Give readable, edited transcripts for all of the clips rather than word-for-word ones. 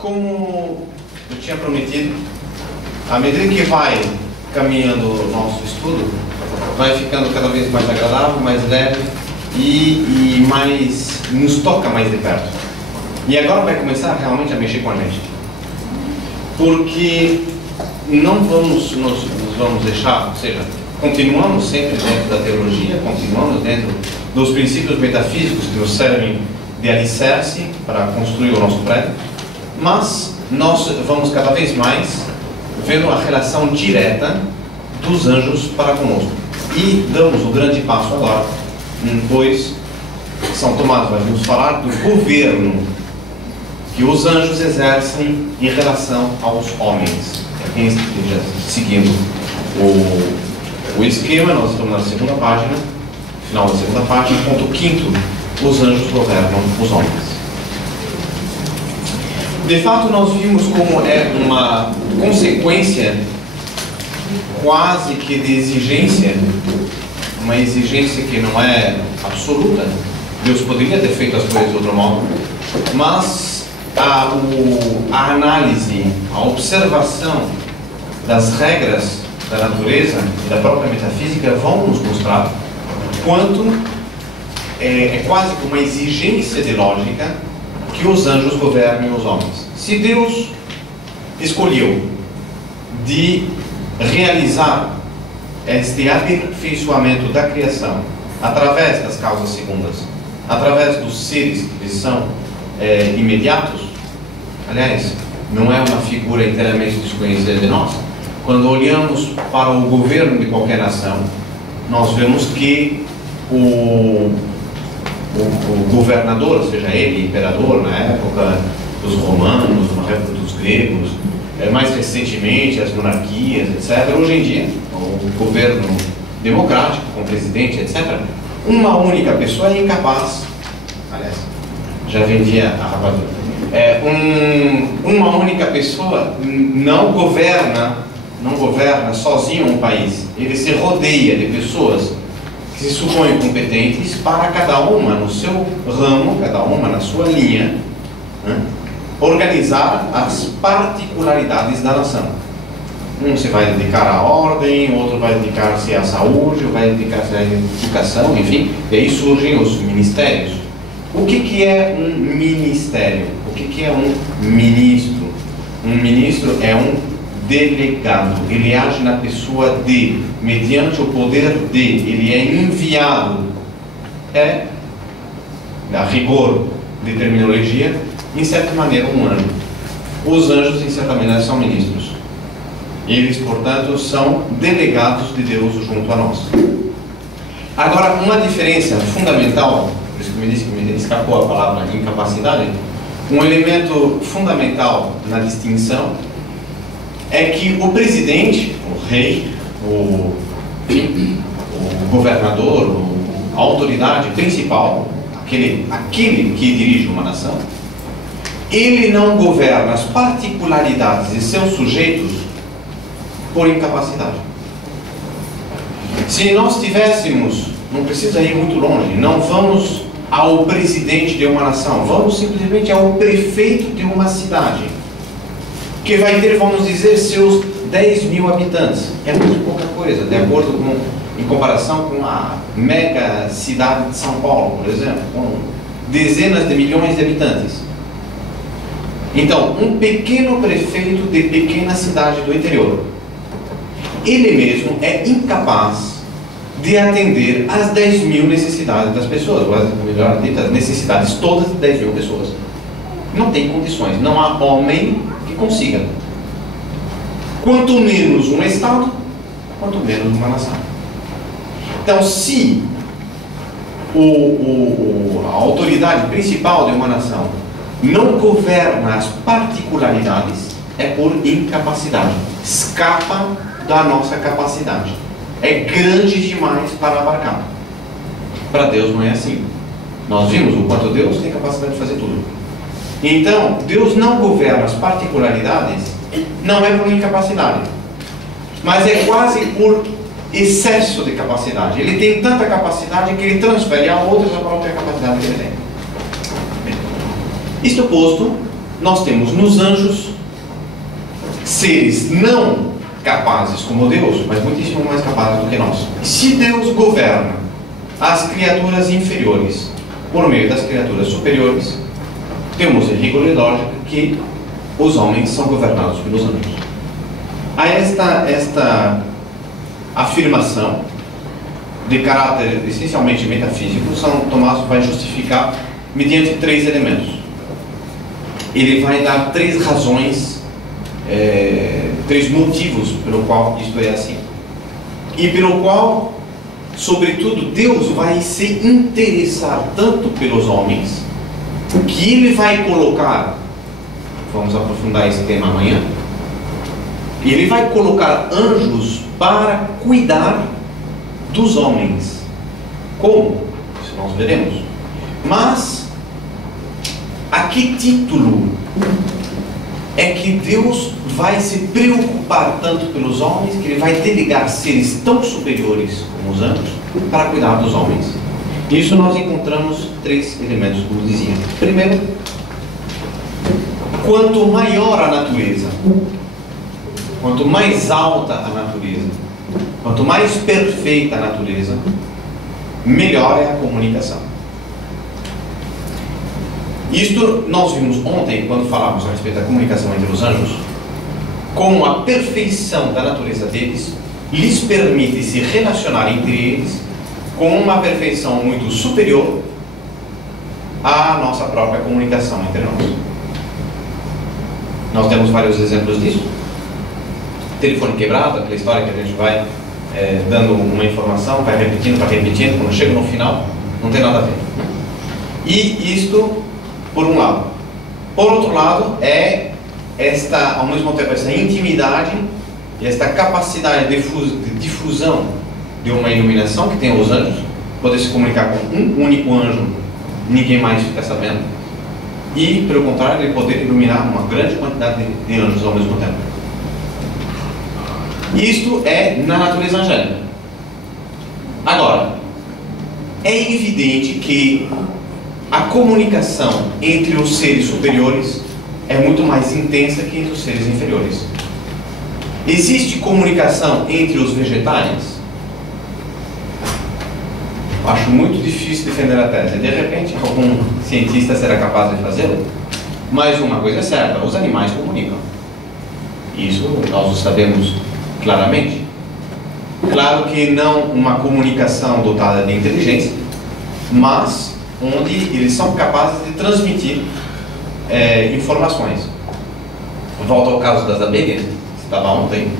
como eu tinha prometido, à medida que vai caminhando o nosso estudo, vai ficando cada vez mais agradável, mais leve e mais nos toca mais de perto. E agora vai começar realmente a mexer com a gente, porque não vamos nos vamos deixar, ou seja, continuamos sempre dentro da teologia, continuamos dentro dos princípios metafísicos que nos servem de alicerce para construir o nosso prédio, mas nós vamos cada vez mais vendo a relação direta dos anjos para conosco. E damos o grande passo agora, pois São Tomás vai nos falar do governo que os anjos exercem em relação aos homens. Para quem esteja seguindo o esquema, nós estamos na segunda página, final da segunda página, ponto 5º, os anjos governam os homens. De fato, nós vimos como é uma consequência quase que de exigência, uma exigência que não é absoluta. Deus poderia ter feito as coisas de outro modo, mas a análise, a observação das regras da natureza e da própria metafísica vão nos mostrar quanto é quase que uma exigência de lógica que os anjos governem os homens. Se Deus escolheu de realizar este aperfeiçoamento da criação através das causas segundas, através dos seres que são imediatos, aliás, não é uma figura inteiramente desconhecida de nós. Quando olhamos para o governo de qualquer nação, nós vemos que o governador, seja ele imperador na época dos romanos, na época dos gregos, mais recentemente as monarquias, etc. Hoje em dia, o governo democrático, com presidente, etc., uma única pessoa é incapaz, aliás, já vendia a rapadura, uma única pessoa não governa sozinho um país. Ele se rodeia de pessoas que se supõem competentes para cada uma no seu ramo, cada uma na sua linha, né, organizar as particularidades da nação. Um se vai dedicar à ordem, outro vai dedicar-se à saúde, outro vai dedicar-se à educação, enfim, e aí surgem os ministérios. O que é um ministério? O que é um ministro? Um ministro é um delegado, ele age na pessoa de, mediante o poder de, ele é enviado, a rigor de terminologia, em certa maneira um anjo. Os anjos, em certa maneira, são ministros. Eles, portanto, são delegados de Deus junto a nós. Agora, uma diferença fundamental, por isso que me disse que me escapou a palavra incapacidade, um elemento fundamental na distinção é que o presidente, o rei, o governador, a autoridade principal, aquele que dirige uma nação, ele não governa as particularidades de seus sujeitos por incapacidade. Se nós tivéssemos, não precisa ir muito longe, não vamos ao presidente de uma nação, vamos simplesmente ao prefeito de uma cidade, que vai ter, vamos dizer, seus 10.000 habitantes. É muito pouca coisa, de acordo com, em comparação com a mega cidade de São Paulo, por exemplo, com dezenas de milhões de habitantes. Então, um pequeno prefeito de pequena cidade do interior, ele mesmo é incapaz de atender às 10.000 necessidades das pessoas, ou melhor dito, as necessidades todas de 10.000 pessoas. Não tem condições, não há homem que consiga. Quanto menos um Estado, quanto menos uma nação. Então, se a autoridade principal de uma nação não governa as particularidades, é por incapacidade. Escapa da nossa capacidade. É grande demais para abarcar. Para Deus não é assim. Nós vimos o quanto Deus tem capacidade de fazer tudo. Então, Deus não governa as particularidades, não é por incapacidade, mas é quase por excesso de capacidade. Ele tem tanta capacidade que ele transfere a outros a própria capacidade que ele tem. Isto posto, nós temos nos anjos seres não capazes como Deus, mas muitíssimo mais capazes do que nós. Se Deus governa as criaturas inferiores por meio das criaturas superiores, temos em rigor e lógica que os homens são governados pelos anjos. A esta afirmação de caráter essencialmente metafísico, São Tomás vai justificar mediante 3 elementos. Ele vai dar 3 razões, 3 motivos pelo qual isto é assim. E pelo qual, sobretudo, Deus vai se interessar tanto pelos homens, que Ele vai colocar, vamos aprofundar esse tema amanhã, Ele vai colocar anjos para cuidar dos homens. Como? Isso nós veremos. Mas, a que título é que Deus vai se preocupar tanto pelos homens, que Ele vai delegar seres tão superiores como os anjos para cuidar dos homens? Nisso nós encontramos 3 elementos, como dizia. Primeiro, quanto maior a natureza, quanto mais alta a natureza, quanto mais perfeita a natureza, melhor é a comunicação. Isto nós vimos ontem, quando falávamos a respeito da comunicação entre os anjos, como a perfeição da natureza deles lhes permite se relacionar entre eles com uma perfeição muito superior à nossa própria comunicação entre nós. Nós temos vários exemplos disso. Telefone quebrado, aquela história que a gente vai dando uma informação, vai repetindo, quando chega no final, não tem nada a ver. E isto, por um lado. Por outro lado, ao mesmo tempo, essa intimidade e esta capacidade de difusão de uma iluminação que tem os anjos, poder se comunicar com um único anjo, ninguém mais fica sabendo, e, pelo contrário, ele poder iluminar uma grande quantidade de anjos ao mesmo tempo. Isto é na natureza angélica. Agora, é evidente que a comunicação entre os seres superiores é muito mais intensa que entre os seres inferiores. Existe comunicação entre os vegetais? Acho muito difícil defender a tese. De repente, algum cientista será capaz de fazê-lo. Mas uma coisa é certa, os animais comunicam. Isso nós o sabemos claramente. Claro que não uma comunicação dotada de inteligência, mas onde eles são capazes de transmitir informações. Volto ao caso das abelhas, que estava ontem.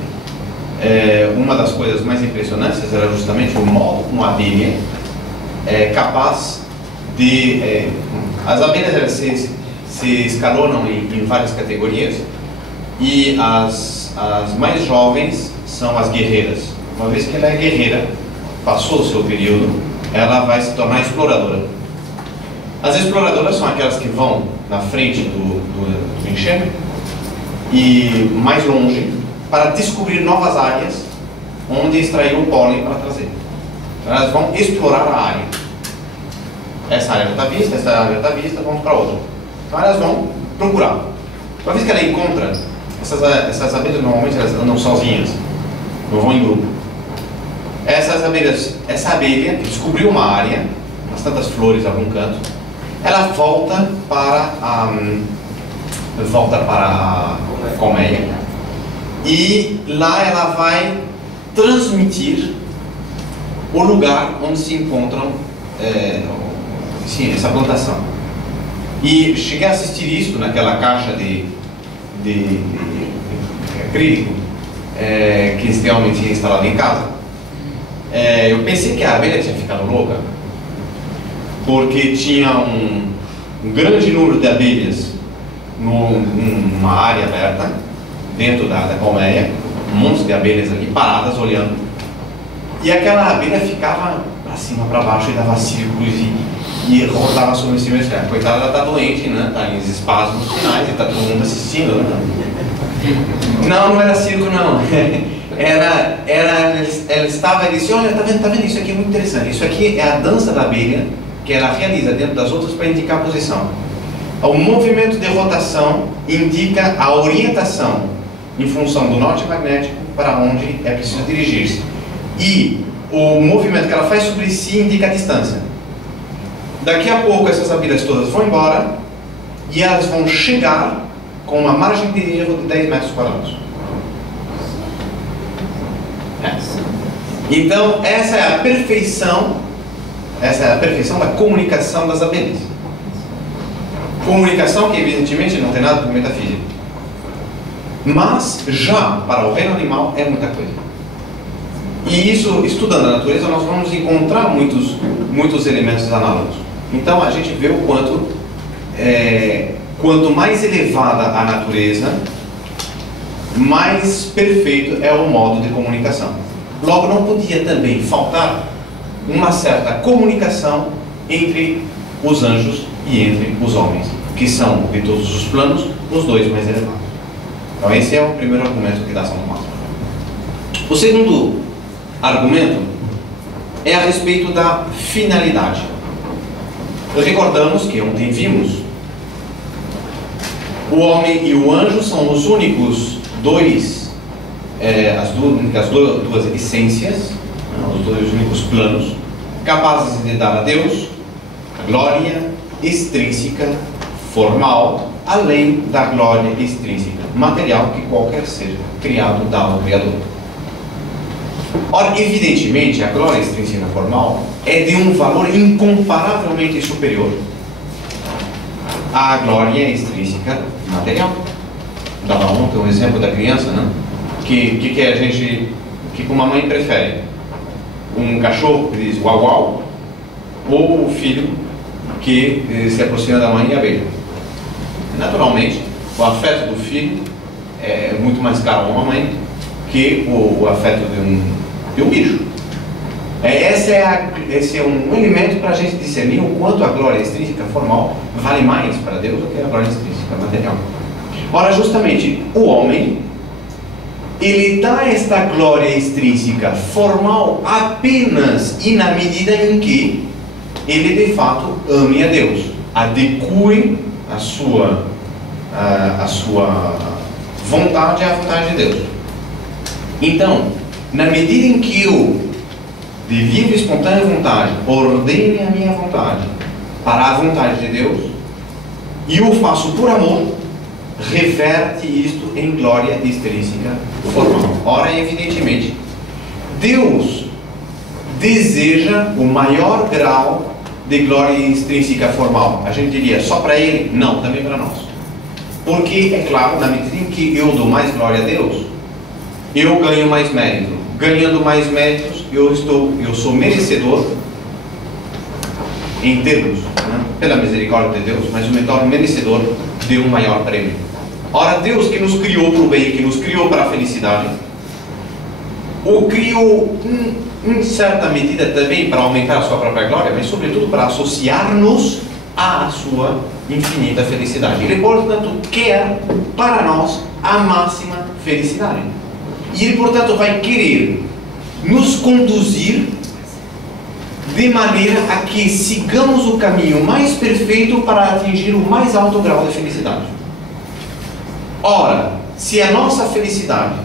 Uma das coisas mais impressionantes era justamente o modo como a abelha é capaz de... as abelhas elas se escalonam em várias categorias, e as mais jovens são as guerreiras. Uma vez que ela é guerreira, passou o seu período, ela vai se tornar exploradora. As exploradoras são aquelas que vão na frente do enxame e mais longe para descobrir novas áreas onde extrair o pólen para trazer. Elas vão explorar a área. Essa área está vista, essa área está vista, vamos para outra. Então elas vão procurar. Uma vez que ela encontra, essas abelhas normalmente elas andam sozinhas, não vão em grupo. Essa abelha que descobriu uma área, umas tantas flores a algum canto, ela volta para a colmeia, e lá ela vai transmitir o lugar onde se encontram essa plantação. E cheguei a assistir isso naquela caixa de acrílico que esse homem tinha instalado em casa. Eu pensei que a abelha tinha ficado louca, porque tinha um grande número de abelhas numa área aberta, dentro da colmeia, um monte de abelhas ali paradas olhando, e aquela abelha ficava para cima, para baixo, e dava círculos e rodava sobre si mesmo. Coitada, ela está doente, né? Está em espasmos finais e está todo mundo assistindo, né? Não era circo, não. Ela estava ali disse: olha, tá vendo, isso aqui é muito interessante. Isso aqui é a dança da abelha que ela realiza dentro das outras para indicar a posição. O movimento de rotação indica a orientação em função do norte magnético para onde é preciso dirigir-se. E o movimento que ela faz sobre si indica a distância. Daqui a pouco essas abelhas todas vão embora e elas vão chegar com uma margem de erro de 10 metros quadrados. Então, essa é a perfeição da comunicação das abelhas. Comunicação que, evidentemente, não tem nada com metafísica. Mas, já para o reino animal, é muita coisa. E isso, estudando a natureza, nós vamos encontrar muitos elementos análogos. Então, a gente vê o quanto mais elevada a natureza, mais perfeito é o modo de comunicação. Logo, não podia também faltar uma certa comunicação entre os anjos e entre os homens, que são, de todos os planos, os dois mais elevados. Então, esse é o primeiro argumento que dá São Tomás. O segundo argumento é a respeito da finalidade. Recordamos que ontem vimos o homem e o anjo são os únicos as duas essências, os dois únicos planos capazes de dar a Deus glória extrínseca formal, além da glória extrínseca material que qualquer ser criado dá ao Criador. Ora, evidentemente, a glória extrínseca formal é de um valor incomparavelmente superior à glória extrínseca material. Dava ontem um exemplo da criança, né? Que uma mãe prefere? Um cachorro que diz uau uau, ou o filho que se aproxima da mãe e a beija? Naturalmente, o afeto do filho é muito mais caro a uma mãe que o afeto de um bicho. Esse é um elemento para a gente discernir o quanto a glória extrínseca formal vale mais para Deus do que a glória extrínseca material. Ora, justamente, o homem, ele dá esta glória extrínseca formal apenas e na medida em que ele de fato ame a Deus, adeque a sua vontade à vontade de Deus. Então, na medida em que eu, de livre e espontânea vontade, ordene a minha vontade para a vontade de Deus, e o faço por amor, reverte isto em glória extrínseca formal. Ora, evidentemente, Deus deseja o maior grau de glória extrínseca formal. A gente diria só para Ele? Não, também para nós. Porque, é claro, na medida em que eu dou mais glória a Deus, eu ganho mais mérito. Ganhando mais méritos, eu sou merecedor, em termos, né, pela misericórdia de Deus, mas eu me torno merecedor de um maior prêmio. Ora, Deus que nos criou para o bem, que nos criou para a felicidade, o criou em certa medida também para aumentar a sua própria glória, mas sobretudo para associar-nos à sua infinita felicidade. Ele, portanto, quer para nós a máxima felicidade. E Ele, portanto, vai querer nos conduzir de maneira a que sigamos o caminho mais perfeito para atingir o mais alto grau de felicidade. Ora, se a nossa felicidade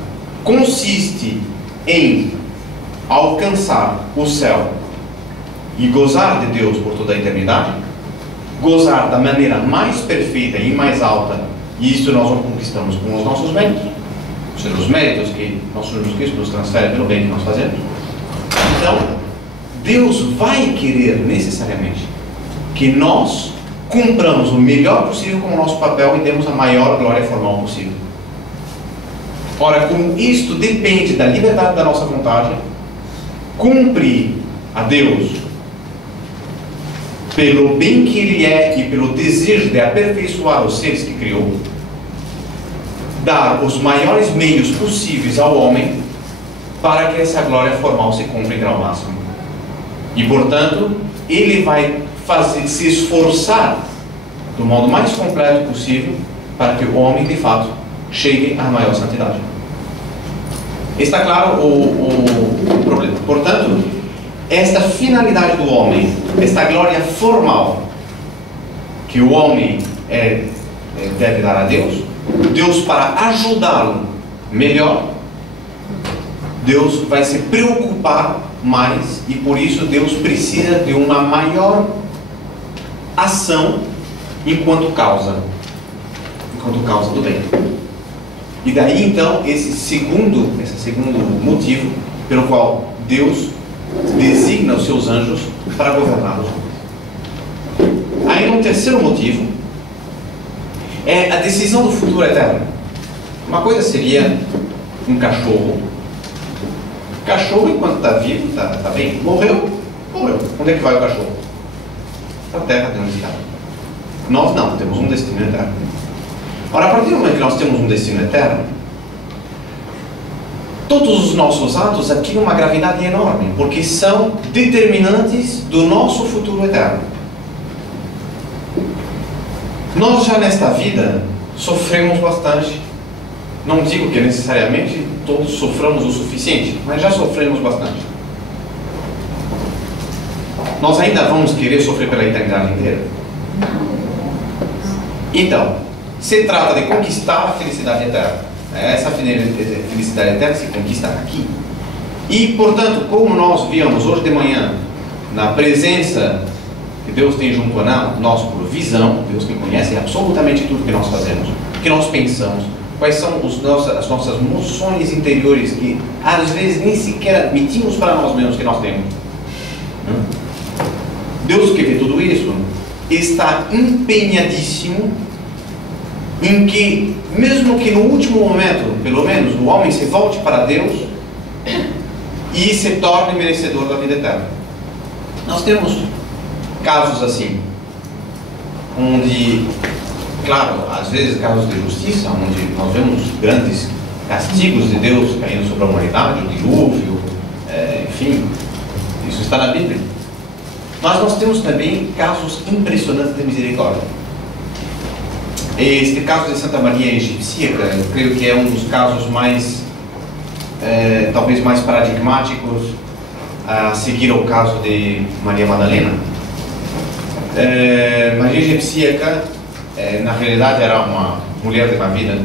consiste em alcançar o céu e gozar de Deus por toda a eternidade, gozar da maneira mais perfeita e mais alta, e isso nós não conquistamos com os nossos méritos, ou seja, os méritos que nosso Senhor Jesus Cristo nos transfere pelo bem que nós fazemos. Então, Deus vai querer necessariamente que nós cumpramos o melhor possível com o nosso papel e demos a maior glória formal possível. Ora, como isto depende da liberdade da nossa vontade, cumprir a Deus pelo bem que Ele é e pelo desejo de aperfeiçoar os seres que criou, dar os maiores meios possíveis ao homem para que essa glória formal se cumpra em grau máximo. E, portanto, Ele vai se esforçar do modo mais completo possível para que o homem, de fato, chegue à maior santidade. Está claro o problema. Portanto, esta finalidade do homem, esta glória formal que o homem deve dar a Deus, Deus, para ajudá-lo melhor, Deus vai se preocupar mais, e por isso Deus precisa de uma maior ação enquanto causa do bem. E daí então esse segundo motivo pelo qual Deus designa os seus anjos para governá-los. Aí um terceiro motivo é a decisão do futuro eterno. Uma coisa seria um cachorro. Cachorro, enquanto está vivo, está bem. Morreu. Onde é que vai o cachorro? Para a terra, de onde está. Nós não, temos um destino eterno. Ora, a partir do momento que nós temos um destino eterno, todos os nossos atos adquirem uma gravidade enorme, porque são determinantes do nosso futuro eterno. Nós já nesta vida sofremos bastante. Não digo que necessariamente todos soframos o suficiente, mas já sofremos bastante. Nós ainda vamos querer sofrer pela eternidade inteira? Então, se trata de conquistar a felicidade eterna. Essa felicidade eterna se conquista aqui. E, portanto, como nós víamos hoje de manhã, na presença que Deus tem junto a nós por visão, Deus que conhece absolutamente tudo que nós fazemos, o que nós pensamos, quais são as nossas emoções interiores que às vezes nem sequer admitimos para nós mesmos que nós temos. Deus que vê tudo isso está empenhadíssimo em que, mesmo que no último momento, pelo menos, o homem se volte para Deus e se torne merecedor da vida eterna. Nós temos casos assim, onde, claro, às vezes casos de justiça, onde nós vemos grandes castigos de Deus caindo sobre a humanidade, o dilúvio, enfim, isso está na Bíblia. Mas nós temos também casos impressionantes de misericórdia. Este caso de Santa Maria Egipcíaca, eu creio que é um dos casos mais, talvez mais paradigmáticos, a seguir ao caso de Maria Madalena. Maria Egipcíaca, na realidade, era uma mulher de uma vida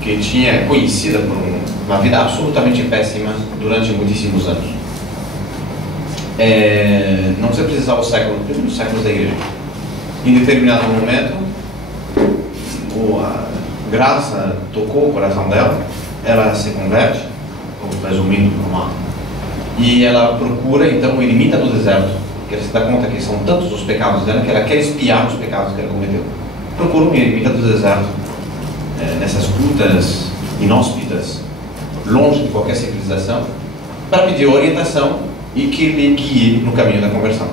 que tinha conhecida por uma vida absolutamente péssima durante muitíssimos anos. Não se precisava os primeiros séculos da igreja. Em determinado momento, a graça tocou o coração dela, ela se converte, resumindo, e ela procura então o eremita do deserto, porque ela se dá conta que são tantos os pecados dela que ela quer expiar os pecados que ela cometeu. Procura um eremita do deserto, nessas grutas inóspitas, longe de qualquer civilização, para pedir orientação e que lhe guie no caminho da conversão.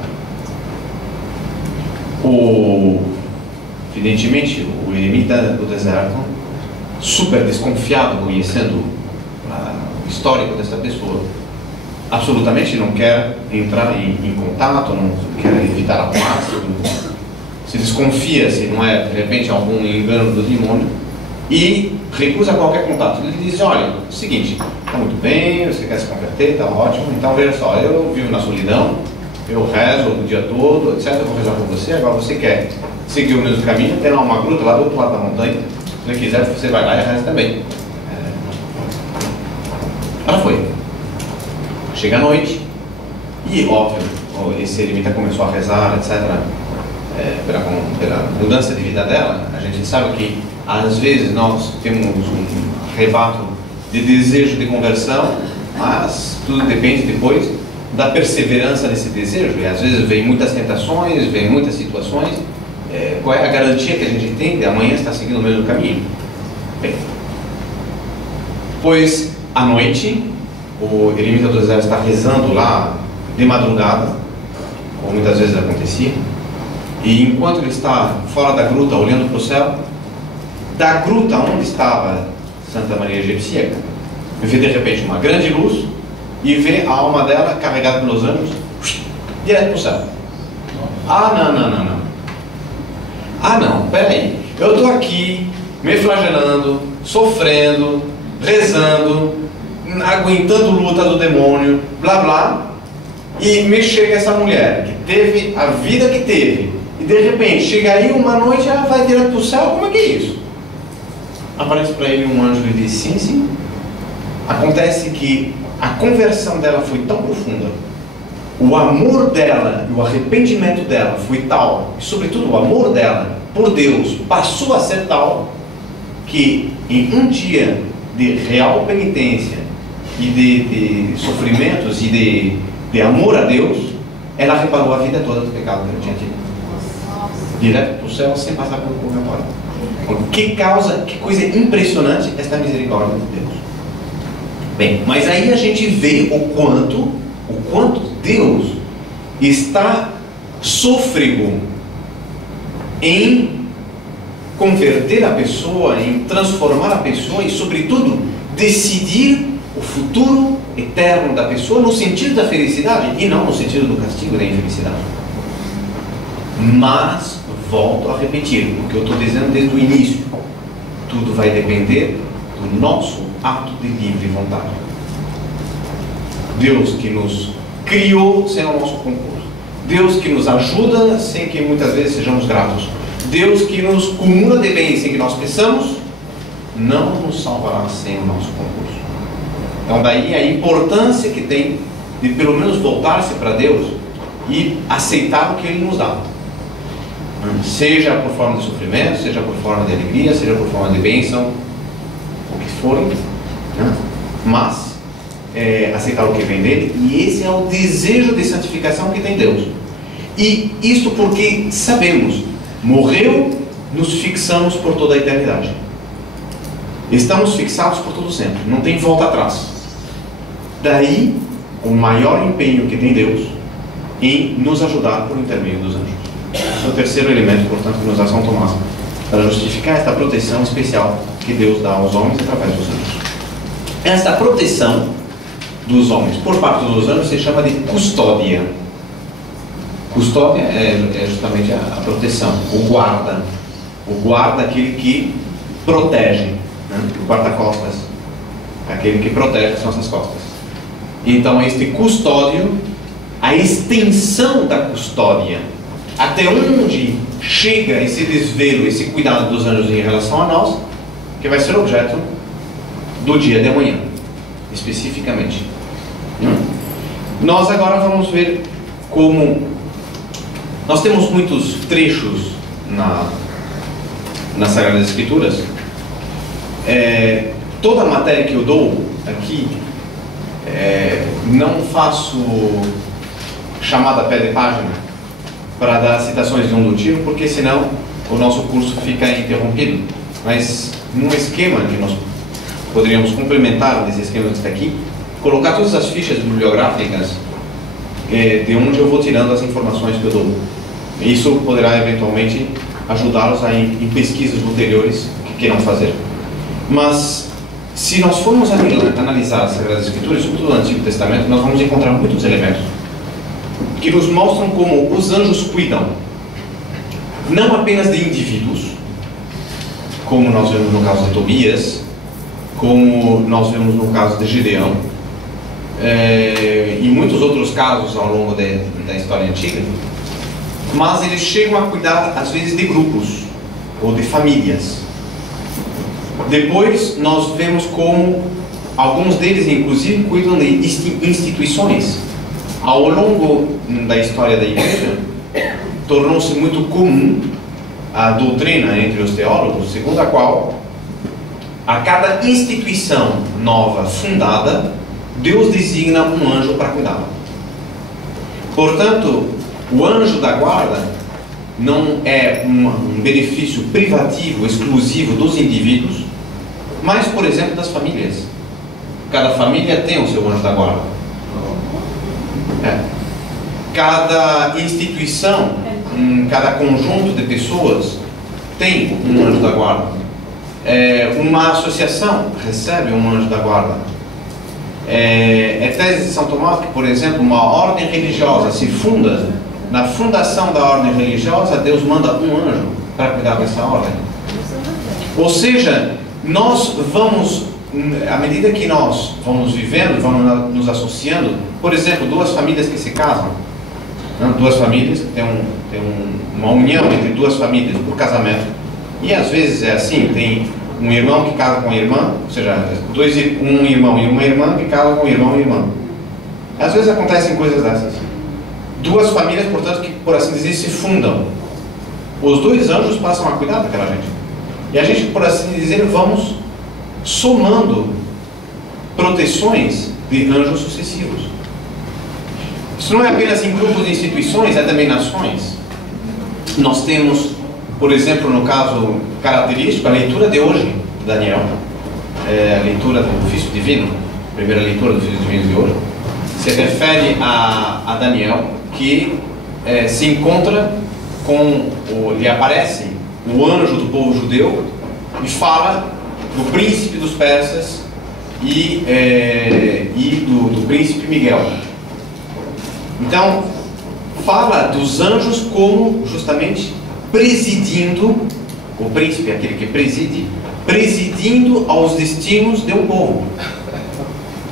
Evidentemente, o eremita do deserto, super desconfiado, conhecendo o histórico dessa pessoa, absolutamente não quer entrar em contato, não quer evitar a massa, se desconfia se não é, de repente, algum engano do demônio, e recusa qualquer contato. Ele diz: olha, é o seguinte, está muito bem, você quer se converter, está ótimo, então veja só, eu vivo na solidão, eu rezo o dia todo, etc, eu vou rezar por você, agora você quer seguir o mesmo caminho, tem lá uma gruta lá do outro lado da montanha, se você quiser, você vai lá e reza também. Ela foi. Chega a noite, e óbvio, esse eremita começou a rezar, etc, pela mudança de vida dela. A gente sabe que às vezes nós temos um arrebato de desejo de conversão, mas tudo depende depois da perseverança nesse desejo, e às vezes vem muitas tentações, vem muitas situações. Qual é a garantia que a gente tem de amanhã estar seguindo o mesmo caminho? Bem, pois à noite o eremita do deserto está rezando lá de madrugada, como muitas vezes acontecia, e enquanto ele está fora da gruta olhando para o céu, da gruta onde estava Santa Maria Egipcíaca, vê de repente uma grande luz e vê a alma dela carregada pelos anjos direto para o céu. Não, peraí, eu estou aqui me flagelando, sofrendo, rezando, aguentando luta do demônio, blá blá, e me chega essa mulher que teve a vida que teve, E de repente, chega aí uma noite, vai direto para o céu, como é que é isso? Aparece para ele um anjo e diz, sim, sim. Acontece que a conversão dela foi tão profunda, o amor dela e o arrependimento dela foi tal, e sobretudo o amor dela por Deus passou a ser tal, que em um dia de real penitência e de sofrimentos e de amor a Deus, ela reparou a vida toda do pecado que ela tinha tido. Direto para o céu sem passar pelo purgatório. Que coisa impressionante esta misericórdia de Deus. Bem, mas aí a gente vê o quanto Deus está sôfrego em converter a pessoa, em transformar a pessoa e, sobretudo, decidir o futuro eterno da pessoa no sentido da felicidade e não no sentido do castigo e da infelicidade. Mas, volto a repetir o que eu estou dizendo desde o início: tudo vai depender do nosso ato de livre vontade. Deus que nos criou sem o nosso concurso, Deus que nos ajuda sem que muitas vezes sejamos gratos, Deus que nos comuna de bem sem que nós peçamos, não nos salvará sem o nosso concurso. Então daí a importância que tem de pelo menos voltar-se para Deus e aceitar o que Ele nos dá, seja por forma de sofrimento, seja por forma de alegria, seja por forma de bênção, o que for, né? Mas aceitar o que vem dele, e esse é o desejo de santificação que tem Deus. E isto porque sabemos, morreu, nos fixamos por toda a eternidade. Estamos fixados por todo sempre, não tem volta atrás. Daí o maior empenho que tem Deus em nos ajudar por intermédio dos anjos. Esse é o terceiro elemento, portanto, que nos dá São Tomás, para justificar esta proteção especial que Deus dá aos homens através dos anjos. Esta proteção dos homens por parte dos anjos se chama de custódia. Custódia é justamente a proteção, o guarda, aquele que protege, né? O guarda-costas, aquele que protege as nossas costas. Então este custódio, a extensão da custódia, até onde chega esse desvelo, esse cuidado dos anjos em relação a nós, que vai ser objeto do dia de amanhã, especificamente. Nós agora vamos ver como nós temos muitos trechos nas Sagradas Escrituras. Toda a matéria que eu dou aqui, não faço chamada a pé de página para dar citações de um do tiro, porque senão o nosso curso fica interrompido. Mas num esquema que nós poderíamos complementar desse esquema que está aqui, colocar todas as fichas bibliográficas de onde eu vou tirando as informações que eu dou. Isso poderá eventualmente ajudá-los em pesquisas ulteriores que queiram fazer. Mas se nós formos analisar as Sagradas Escrituras, sobretudo no Antigo Testamento, nós vamos encontrar muitos elementos que nos mostram como os anjos cuidam não apenas de indivíduos, como nós vemos no caso de Tobias, como nós vemos no caso de Gideão, e muitos outros casos ao longo da história antiga, mas eles chegam a cuidar às vezes de grupos ou de famílias. Depois nós vemos como alguns deles inclusive cuidam de instituições. Ao longo da história da Igreja, tornou-se muito comum a doutrina entre os teólogos, segundo a qual a cada instituição nova fundada, Deus designa um anjo para cuidá-la. Portanto, o anjo da guarda não é um benefício privativo, exclusivo dos indivíduos, mas, por exemplo, das famílias. Cada família tem o seu anjo da guarda. Cada instituição, cada conjunto de pessoas tem um anjo da guarda. Uma associação recebe um anjo da guarda. É tese de São Tomás que, por exemplo, uma ordem religiosa se funda. Na fundação da ordem religiosa, Deus manda um anjo para cuidar dessa ordem. Ou seja, nós vamos, à medida que nós vamos vivendo, vamos nos associando, por exemplo, duas famílias que se casam, Não? Duas famílias que tem uma união entre duas famílias por casamento. E às vezes é assim, tem um irmão que casa com a irmã, ou seja, um irmão e uma irmã que casam com um irmão e irmã. Às vezes acontecem coisas dessas. Duas famílias, portanto, que, por assim dizer, se fundam. Os dois anjos passam a cuidar daquela gente. E a gente, por assim dizer, vamos somando proteções de anjos sucessivos. Isso não é apenas em grupos de instituições, é também nações. Nós temos, por exemplo, no caso característico, a leitura de hoje, de Daniel, a leitura do ofício divino, a primeira leitura do ofício divino de hoje, se refere a Daniel, que se encontra lhe aparece o anjo do povo judeu e fala do príncipe dos persas e do príncipe Miguel. Então, fala dos anjos como justamente presidindo, o príncipe, aquele que preside, presidindo aos destinos de um povo.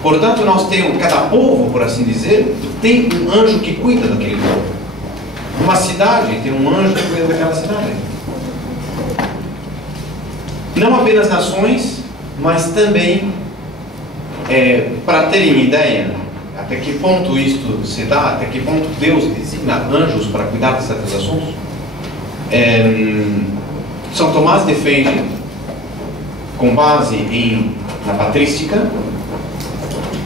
Portanto, nós temos, cada povo, por assim dizer, tem um anjo que cuida daquele povo. Uma cidade tem um anjo que cuida daquela cidade. Não apenas nações, mas também, para terem ideia, até que ponto isto se dá, até que ponto Deus designa anjos para cuidar de certos assuntos. São Tomás defende, com base na patrística,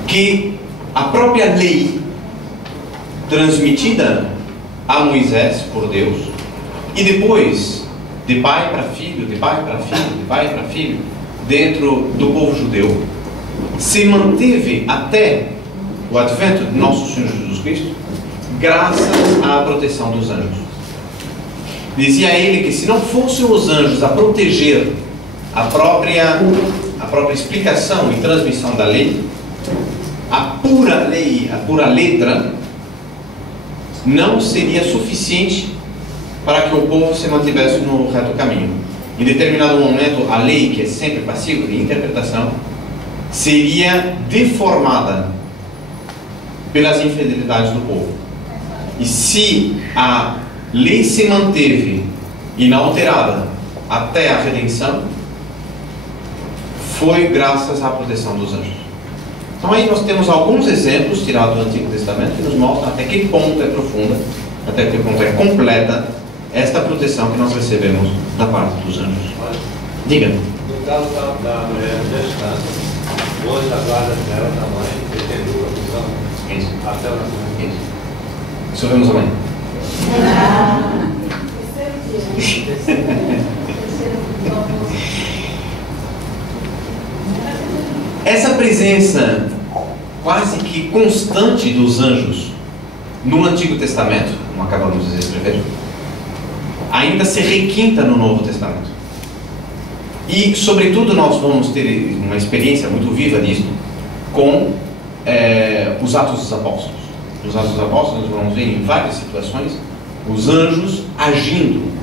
que a própria lei transmitida a Moisés por Deus, e depois, de pai para filho, de pai para filho, de pai para filho, dentro do povo judeu, se manteve até o advento de nosso Senhor Jesus Cristo, graças à proteção dos anjos. Dizia ele que se não fossem os anjos a proteger a própria explicação e transmissão da lei, a pura lei, a pura letra, não seria suficiente para que o povo se mantivesse no reto caminho. Em determinado momento, a lei, que é sempre passível de interpretação, seria deformada pelas infidelidades do povo. E se a lei se manteve inalterada até a redenção, foi graças à proteção dos anjos. Então aí nós temos alguns exemplos tirados do Antigo Testamento que nos mostram até que ponto é profunda, até que ponto é completa esta proteção que nós recebemos da parte dos anjos. Diga. No caso da mulher gestante, hoje a guarda dela da mãe pretendeu a visão. Isso. Até o nascimento. Isso. Isso vemos amanhã. Essa presença quase que constante dos anjos no Antigo Testamento, como acabamos de escrever, ainda se requinta no Novo Testamento. E, sobretudo, nós vamos ter uma experiência muito viva disso com os Atos dos Apóstolos. Nos Atos dos Apóstolos vamos ver em várias situações os anjos agindo.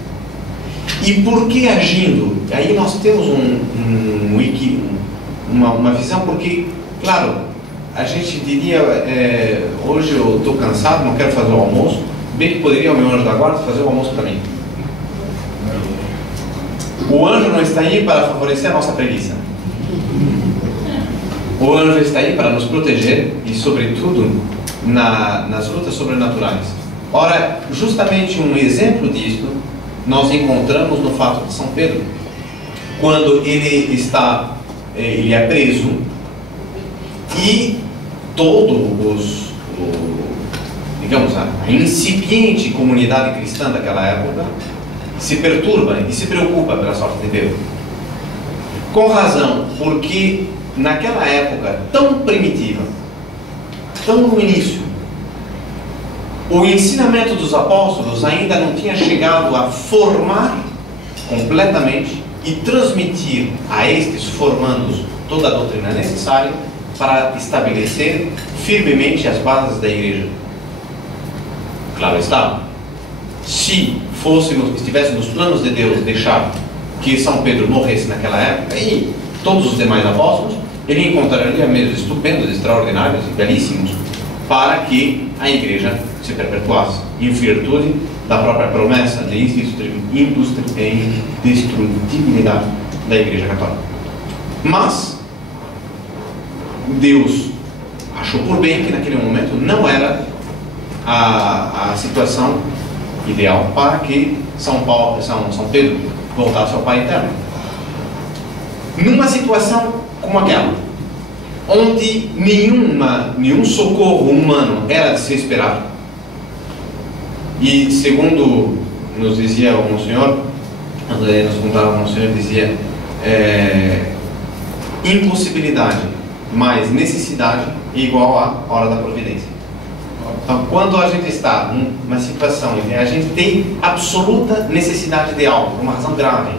E por que agindo? Aí nós temos uma visão, porque, claro, a gente diria, hoje eu estou cansado, não quero fazer o almoço, bem que poderia o meu anjo da guarda fazer o almoço para mim. O anjo não está aí para favorecer a nossa preguiça. O anjo está aí para nos proteger e, sobretudo, nas lutas sobrenaturais. Ora, justamente um exemplo disto nós encontramos no fato de São Pedro, quando ele é preso e digamos, a incipiente comunidade cristã daquela época se perturba e se preocupa pela sorte de Deus. Com razão, porque naquela época tão primitiva, tão no início, o ensinamento dos apóstolos ainda não tinha chegado a formar completamente e transmitir a estes formandos toda a doutrina necessária para estabelecer firmemente as bases da igreja. Claro está, se estivesse nos planos de Deus deixar que São Pedro morresse naquela época e todos os demais apóstolos, ele encontraria meios estupendos, extraordinários e belíssimos para que a igreja se perpetuasse, em virtude da própria promessa de indestrutibilidade da Igreja Católica. Mas Deus achou por bem que naquele momento não era a situação ideal para que São Pedro voltasse ao Pai Eterno. Numa situação como aquela, onde nenhum socorro humano era de ser esperado, e segundo nos dizia o Monsenhor, nos contava o Monsenhor, dizia impossibilidade mais necessidade é igual à hora da providência. Então, quando a gente está numa situação em que a gente tem absoluta necessidade de algo, por uma razão grave,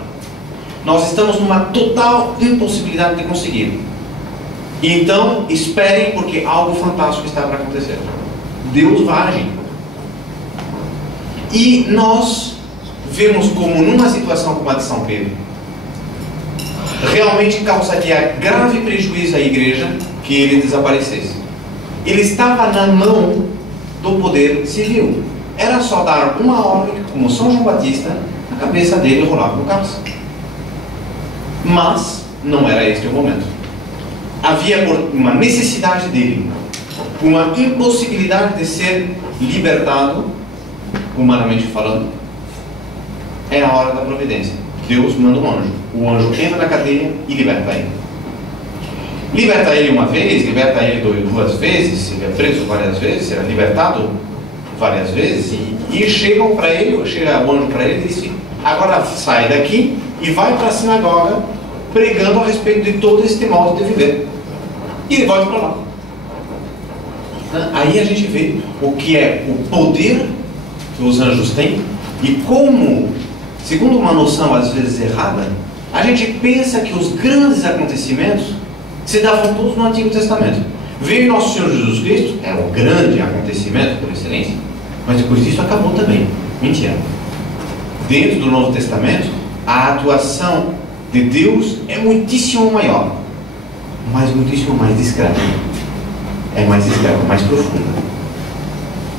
nós estamos numa total impossibilidade de conseguir. Então, esperem, porque algo fantástico está para acontecer. Deus vai agir. E nós vemos como numa situação como a de São Pedro, realmente causaria grave prejuízo à igreja que ele desaparecesse. Ele estava na mão do poder civil. Era só dar uma ordem, como São João Batista, a cabeça dele rolava no cálice. Mas não era este o momento. Havia uma necessidade dele, uma impossibilidade de ser libertado, humanamente falando. É a hora da providência. Deus manda um anjo. O anjo entra na cadeia e liberta ele. Liberta ele uma vez, liberta ele duas vezes, ele é preso várias vezes, será libertado várias vezes, e chega o anjo para ele e diz: agora sai daqui e vai para a sinagoga pregando a respeito de todo este modo de viver. E ele volta para lá. Aí a gente vê o que é o poder que os anjos têm e como, segundo uma noção às vezes errada, a gente pensa que os grandes acontecimentos se davam todos no Antigo Testamento. Veio nosso Senhor Jesus Cristo, é o grande acontecimento por excelência, mas depois disso acabou também. Mentira. Dentro do Novo Testamento, a atuação de Deus é muitíssimo maior, mas muitíssimo mais discreta. É mais discreta, mais profunda.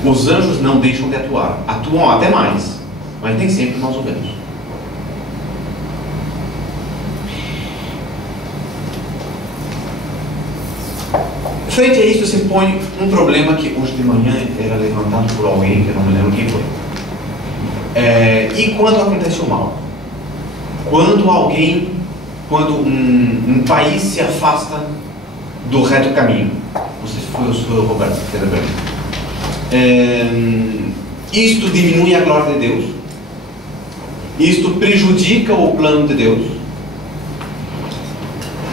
Os anjos não deixam de atuar, atuam até mais, mas nem sempre nós o vemos. Frente a isso se põe um problema que hoje de manhã era levantado por alguém, que eu não me lembro quem foi. E quando acontece o mal? Quando um país se afasta do reto caminho. Não sei se foi o senhor Roberto que fez a pergunta. Isto diminui a glória de Deus? Isto prejudica o plano de Deus?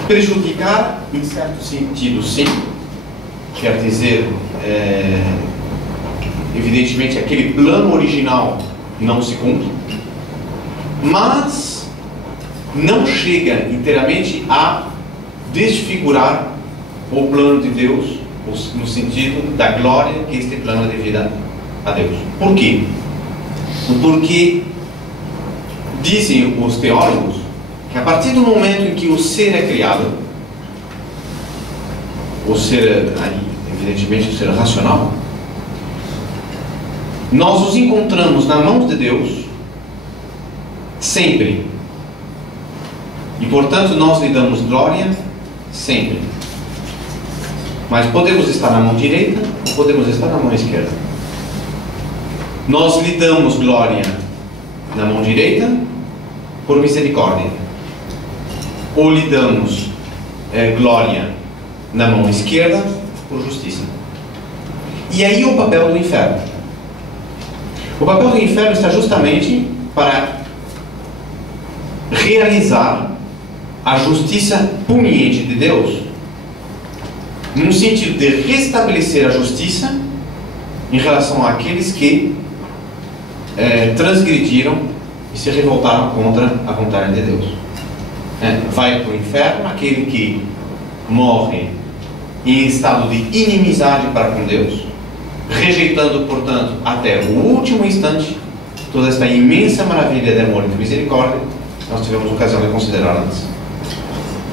Prejudicar, em certo sentido, sim. Quer dizer, evidentemente, aquele plano original não se cumpre, mas não chega inteiramente a desfigurar o plano de Deus, no sentido da glória que este plano é devida a Deus. Por quê? Porque dizem os teólogos que a partir do momento em que o ser é criado, o ser, evidentemente, o ser racional, nós nos encontramos na mão de Deus sempre. E, portanto, nós lhe damos glória sempre. Mas podemos estar na mão direita ou podemos estar na mão esquerda. Nós lhe damos glória na mão direita por misericórdia, ou lhe damos glória na mão esquerda por justiça. E aí o papel do inferno. O papel do inferno está justamente para realizar a justiça puniente de Deus, no sentido de restabelecer a justiça em relação àqueles que transgrediram e se revoltaram contra a vontade de Deus. Vai para o inferno aquele que morre em estado de inimizade para com Deus, rejeitando, portanto, até o último instante toda esta imensa maravilha de amor e de misericórdia que nós tivemos ocasião de considerar antes.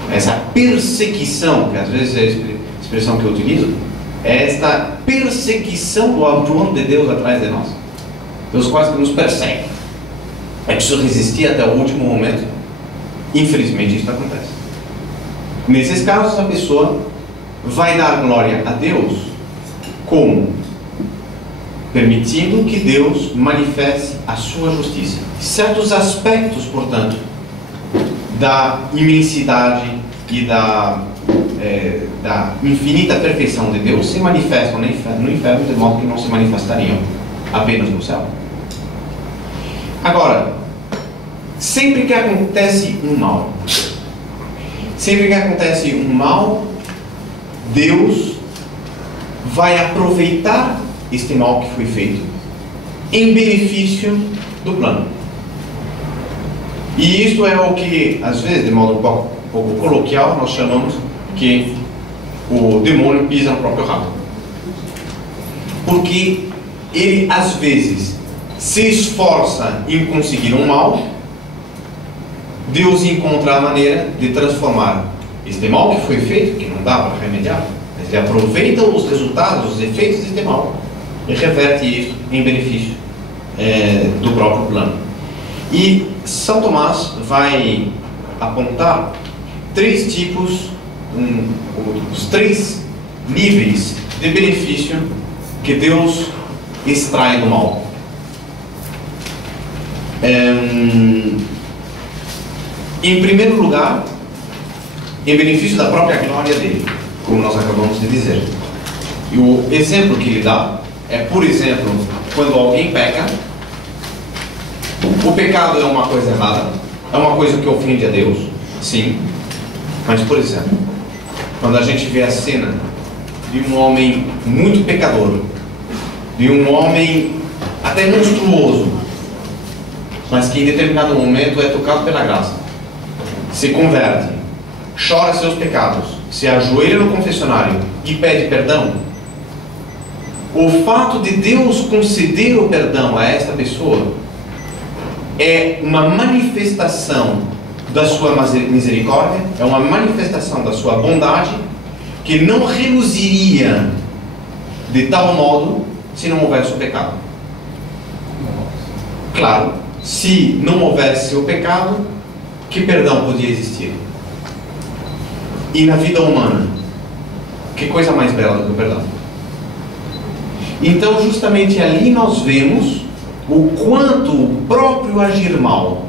Essa perseguição, que às vezes é a expressão que eu utilizo, É esta perseguição do plano de Deus atrás de nós. Deus quase que nos persegue. É preciso resistir até o último momento. Infelizmente isso acontece. Nesses casos a pessoa vai dar glória a Deus como? Permitindo que Deus manifeste a sua justiça. Certos aspectos, portanto, da imensidade e da infinita perfeição de Deus se manifestam no inferno, de modo que não se manifestariam apenas no céu. Agora, sempre que acontece um mal, Deus vai aproveitar este mal que foi feito em benefício do plano. E isto é o que, às vezes, de modo um pouco coloquial, nós chamamos que o demônio pisa no próprio rabo. Porque ele, às vezes, se esforça em conseguir um mal, Deus encontra a maneira de transformar este mal que foi feito, que não dá para remediar, mas ele aproveita os resultados, os efeitos deste mal e reverte isso em benefício do próprio plano. E São Tomás vai apontar três tipos, os três níveis de benefício que Deus extrai do mal. Em primeiro lugar, em benefício da própria glória dele, como nós acabamos de dizer. E o exemplo que ele dá é, por exemplo, quando alguém peca. O pecado é uma coisa errada, é uma coisa que ofende a Deus, sim. Mas, por exemplo, quando a gente vê a cena de um homem muito pecador, de um homem até monstruoso, mas que em determinado momento é tocado pela graça, se converte, chora seus pecados, se ajoelha no confessionário e pede perdão, o fato de Deus conceder o perdão a esta pessoa é uma manifestação da sua misericórdia, é uma manifestação da sua bondade, que não reluziria de tal modo se não houvesse o pecado. Claro, se não houvesse o pecado, que perdão podia existir? E na vida humana, que coisa mais bela do que o perdão? Então, justamente ali nós vemos o quanto o próprio agir mal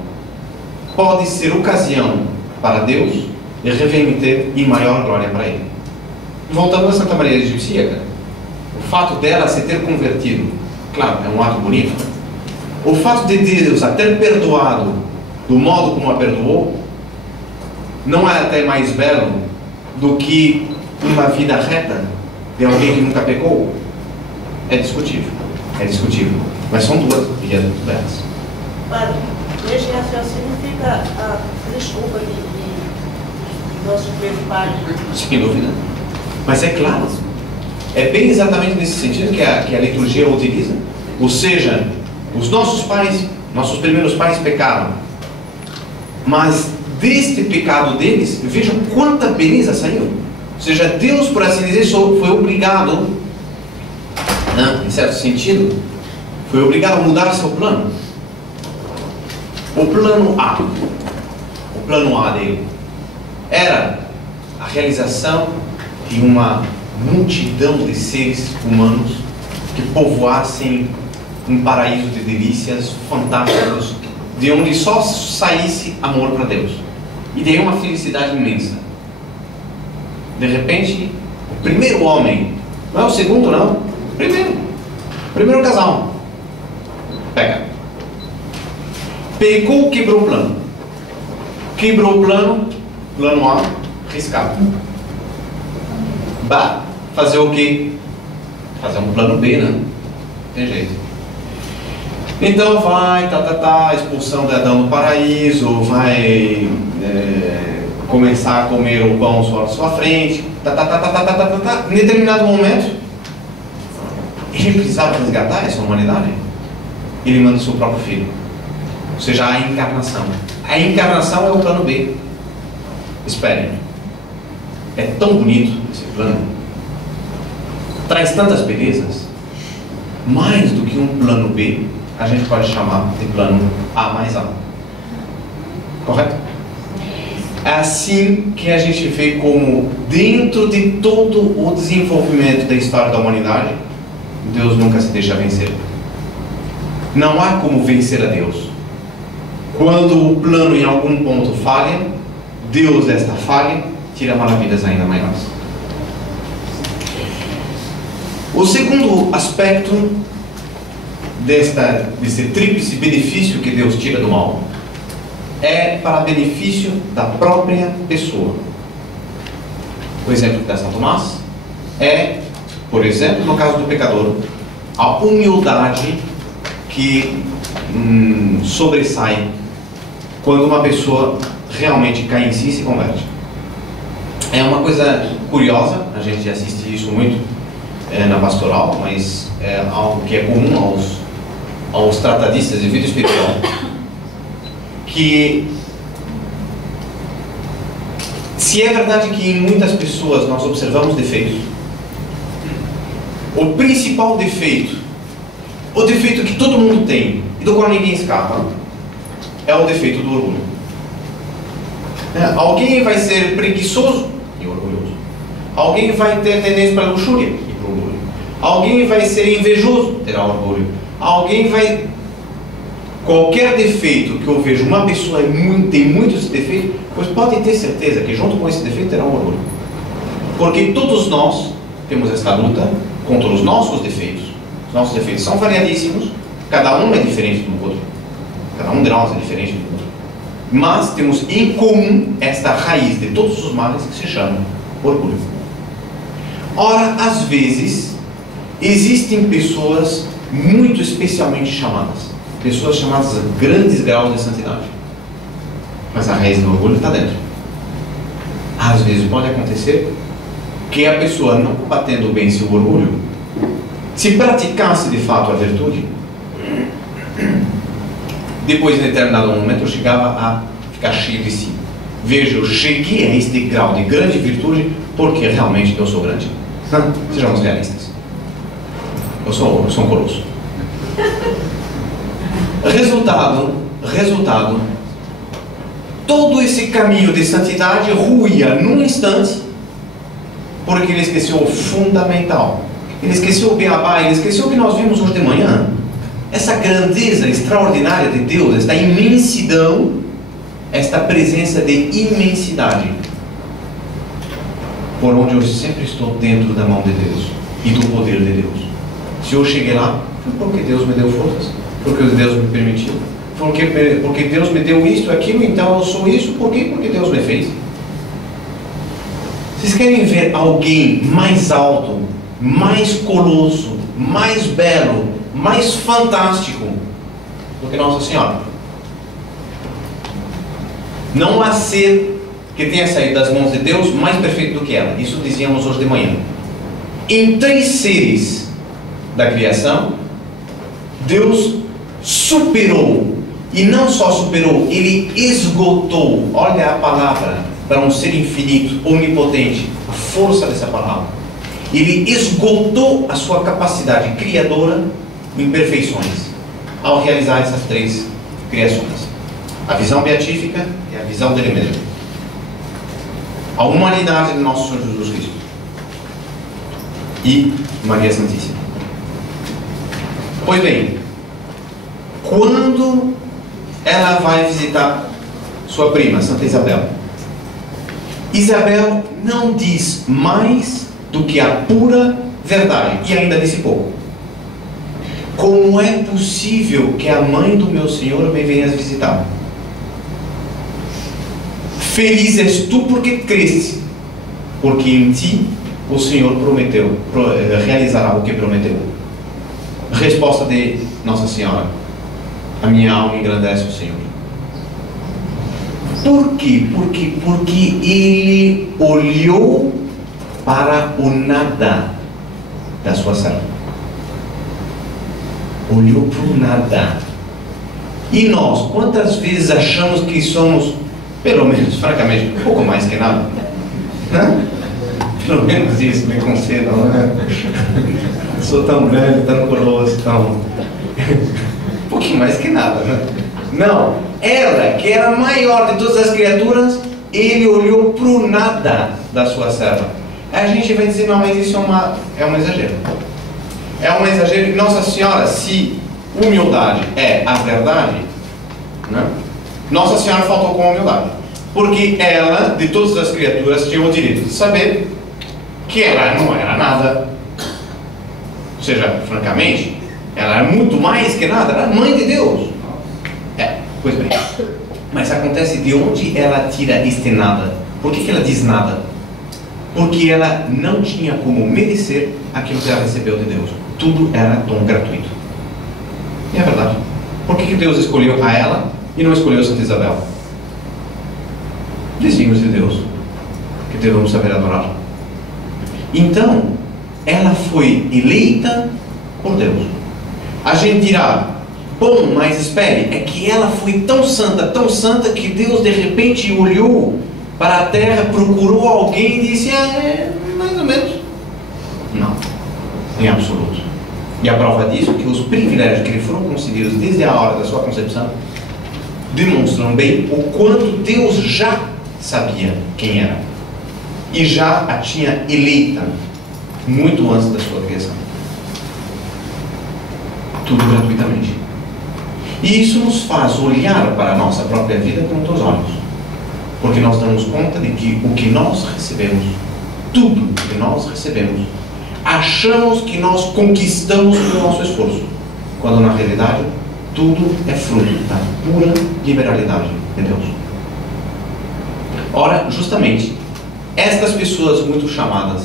pode ser ocasião para Deus e reverter em maior glória para Ele. Voltando a Santa Maria Egipcíaca, o fato dela se ter convertido, claro, é um ato bonito. O fato de Deus a ter perdoado do modo como a perdoou, não é até mais belo do que uma vida reta de alguém que nunca pecou? É discutível, mas são duas vias belas. Padre, neste raciocínio fica a desculpa de nossos primeiros pais. Sem dúvida. Mas é claro, é bem exatamente nesse sentido que a liturgia utiliza. Ou seja, os nossos pais, nossos primeiros pais pecaram, mas deste pecado deles, vejam quanta beleza saiu. Ou seja, Deus, por assim dizer, foi obrigado, em certo sentido, foi obrigado a mudar seu plano. O plano A dele era a realização de uma multidão de seres humanos que povoassem um paraíso de delícias fantásticos, de onde só saísse amor para Deus. E daí uma felicidade imensa. De repente, o primeiro homem, não é o segundo não, o primeiro casal, pega. Pecou, quebrou o plano. Quebrou o plano, plano A, riscado. Fazer o quê? Fazer um plano B, né? Tem jeito. Então vai, expulsão de Adão do paraíso, vai começar a comer o pão só à sua frente, Em determinado momento, ele precisava resgatar essa humanidade. Ele manda o seu próprio filho. Ou seja, a encarnação. A encarnação é o plano B. Esperem. É tão bonito esse plano. traz tantas belezas, mais do que um plano B, a gente pode chamar de plano A mais A. Correto? É assim que a gente vê como, dentro de todo o desenvolvimento da história da humanidade, Deus nunca se deixa vencer. Não há como vencer a Deus. Quando o plano em algum ponto falha, Deus desta falha tira maravilhas ainda maiores. O segundo aspecto desse tríplice benefício que Deus tira do mal é para benefício da própria pessoa. O exemplo que dá São Tomás é, por exemplo, no caso do pecador, a humildade que sobressai quando uma pessoa realmente cai em si e se converte. É uma coisa curiosa, a gente assiste isso muito na pastoral, mas é algo que é comum aos tratadistas de vida espiritual, que se é verdade que em muitas pessoas nós observamos defeitos, o principal defeito, o defeito que todo mundo tem e do qual ninguém escapa, é o defeito do orgulho. Alguém vai ser preguiçoso e orgulhoso. Alguém vai ter tendência para luxúria e para orgulho. Alguém vai ser invejoso, terá orgulho. Alguém vai... Qualquer defeito que eu vejo, uma pessoa tem muitos defeitos, pois pode ter certeza que junto com esse defeito terá um orgulho. Porque todos nós temos esta luta contra os nossos defeitos. Os nossos defeitos são variadíssimos, cada um é diferente do outro. Cada um de nós é diferente do outro. Mas temos em comum esta raiz de todos os males que se chama orgulho. Ora, às vezes, existem pessoas muito especialmente chamadas. Pessoas chamadas a grandes graus de santidade. Mas a raiz do orgulho está dentro. Às vezes pode acontecer que a pessoa, não combatendo bem seu orgulho, se praticasse de fato a virtude, depois de determinado momento eu chegava a ficar cheio de si. Veja, eu cheguei a este grau de grande virtude porque realmente eu sou grande. Não, sejamos realistas. Eu sou um colosso. Resultado, todo esse caminho de santidade ruía num instante, porque ele esqueceu o fundamental. Ele esqueceu o beabá, ele esqueceu o que nós vimos hoje de manhã. Essa grandeza extraordinária de Deus, esta imensidão, esta presença de imensidade, por onde eu sempre estou dentro da mão de Deus e do poder de Deus. Se eu cheguei lá, foi porque Deus me deu forças, porque Deus me permitiu, porque Deus me deu isto, aquilo, então eu sou isso, por quê? Porque Deus me fez. Vocês querem ver alguém mais alto, mais colosso, mais belo, mais fantástico do que Nossa Senhora? Não há ser que tenha saído das mãos de Deus mais perfeito do que ela. Isso dizíamos hoje de manhã. Em 3 seres da criação, Deus superou, e não só superou, ele esgotou. Olha a palavra, para um ser infinito, onipotente, a força dessa palavra. Ele esgotou a sua capacidade criadora em perfeições ao realizar essas 3 criações: a visão beatífica e a visão dele mesmo, a humanidade de nosso Senhor Jesus Cristo e Maria Santíssima. Pois bem, quando ela vai visitar sua prima, Santa Isabel, Isabel não diz mais do que a pura verdade, e ainda disse pouco. Como é possível que a mãe do meu Senhor me venha visitar? Feliz és tu porque creste, porque em ti o Senhor prometeu, realizará o que prometeu. Resposta de Nossa Senhora: a minha alma engrandece o Senhor. Por quê? Porque ele olhou para o nada da sua serva. Olhou para o nada. E nós, quantas vezes achamos que somos, pelo menos, francamente, um pouco mais que nada? Né? Pelo menos isso me concedam, né? Sou tão grande, tão coroso, tão... um pouquinho mais que nada, né? Não, ela, que era a maior de todas as criaturas, ele olhou para o nada da sua serva. Aí a gente vai dizer, não, mas isso é um exagero. É um exagero. Nossa Senhora, se humildade é a verdade, né? Nossa Senhora faltou com a humildade. Porque ela, de todas as criaturas, tinha o direito de saber que ela não era nada. Ou seja, francamente, ela era muito mais que nada, era a mãe de Deus. Pois bem. Mas acontece de onde ela tira este nada? Por que ela diz nada? Porque ela não tinha como merecer aquilo que ela recebeu de Deus. Tudo era dom gratuito. E é verdade. Por que Deus escolheu a ela e não escolheu Santa Isabel? Desígnios de Deus que devemos saber adorar. Então, ela foi eleita por Deus. A gente dirá, bom, mas espere, é que ela foi tão santa, que Deus de repente olhou para a terra, procurou alguém e disse, mais ou menos. Não, em absoluto. E a prova disso é que os privilégios que lhe foram concedidos desde a hora da sua concepção demonstram bem o quanto Deus já sabia quem era e já a tinha eleita muito antes da sua criação. Tudo gratuitamente. E isso nos faz olhar para a nossa própria vida com outros olhos, porque nós damos conta de que o que nós recebemos, tudo que nós recebemos, achamos que nós conquistamos com o nosso esforço, quando na realidade tudo é fruto da pura liberalidade de Deus. Ora, justamente, estas pessoas muito chamadas,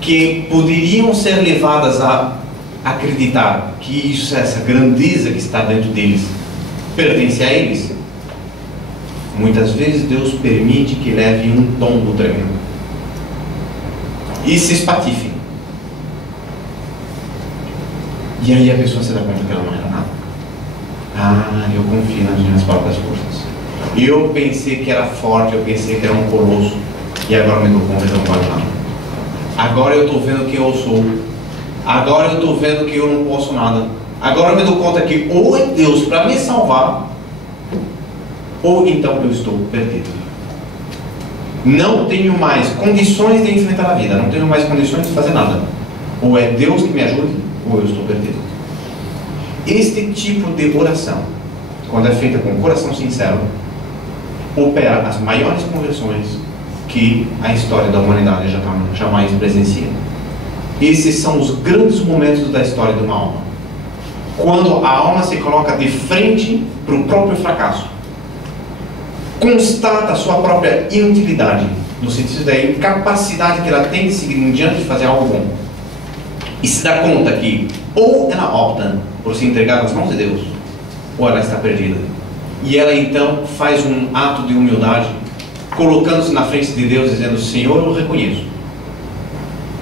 que poderiam ser levadas a acreditar que isso, essa grandeza que está dentro deles, pertence a eles, muitas vezes Deus permite que leve um tombo tremendo e se espatife. E aí a pessoa se dá conta que ela não era nada. Eu confio nas minhas próprias forças. Eu pensei que era forte, eu pensei que era um colosso, e agora me dou conta que eu não vale nada. Agora eu estou vendo quem eu sou. Agora eu estou vendo que eu não posso nada. Agora eu me dou conta que ou é Deus para me salvar, ou então eu estou perdido. Não tenho mais condições de enfrentar a vida, não tenho mais condições de fazer nada. Ou é Deus que me ajude, ou eu estou perdido. Este tipo de oração, quando é feita com coração sincero, opera as maiores conversões que a história da humanidade jamais presencia. Esses são os grandes momentos da história de uma alma. Quando a alma se coloca de frente para o próprio fracasso, constata a sua própria inutilidade, no sentido da incapacidade que ela tem de seguir em diante de fazer algo bom, e se dá conta que ou ela opta por se entregar nas mãos de Deus, ou ela está perdida. E ela então faz um ato de humildade, colocando-se na frente de Deus, dizendo: Senhor, eu reconheço.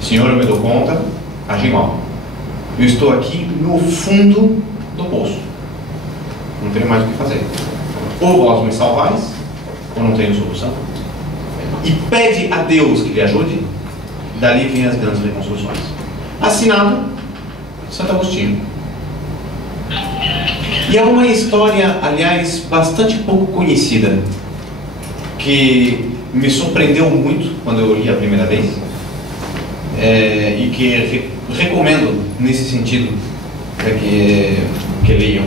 Senhor, eu me dou conta, agi mal. Eu estou aqui no fundo do poço. Não tenho mais o que fazer. Ou vós me salvais, ou não tenho solução. E pede a Deus que lhe ajude. Dali vêm as grandes reconstruções. Assinado Santo Agostinho. E é uma história, aliás, bastante pouco conhecida, que me surpreendeu muito quando eu li a primeira vez, e que recomendo nesse sentido que leiam.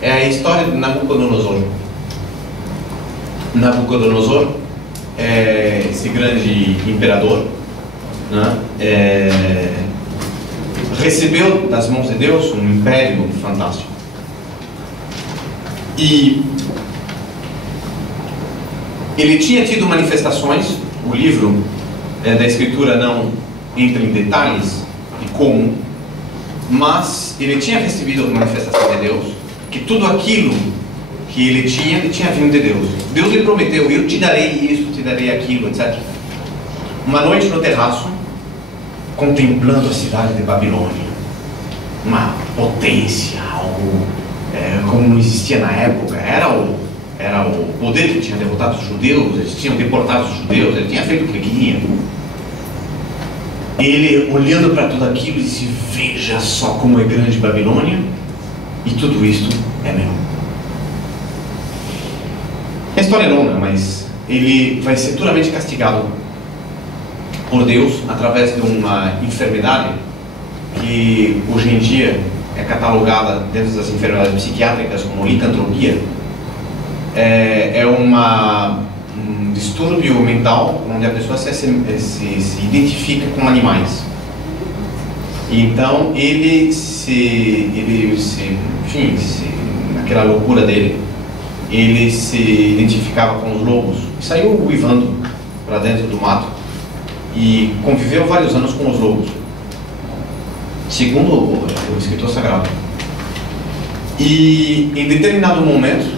É a história de Nabucodonosor. Nabucodonosor, esse grande imperador, né, recebeu das mãos de Deus um império fantástico. E ele tinha tido manifestações. O livro da Escritura não entra em detalhes de como, mas ele tinha recebido a manifestação de Deus, que tudo aquilo que ele tinha vindo de Deus. Deus lhe prometeu: eu te darei isso, te darei aquilo, etc. Uma noite no terraço, contemplando a cidade de Babilônia, uma potência, algo como não existia na época. Era o poder que tinha derrotado os judeus, eles tinham deportado os judeus, ele tinha feito o que queria. ele olhando para tudo aquilo disse: veja só como é grande Babilônia, e tudo isto é meu. A história é longa, mas ele vai ser duramente castigado por Deus através de uma enfermidade que hoje em dia é catalogada dentro das enfermidades psiquiátricas como licantropia. É um distúrbio mental onde a pessoa se identifica com animais. Então naquela loucura dele, ele se identificava com os lobos e saiu uivando para dentro do mato e conviveu vários anos com os lobos, segundo o escritor sagrado. E em determinado momento,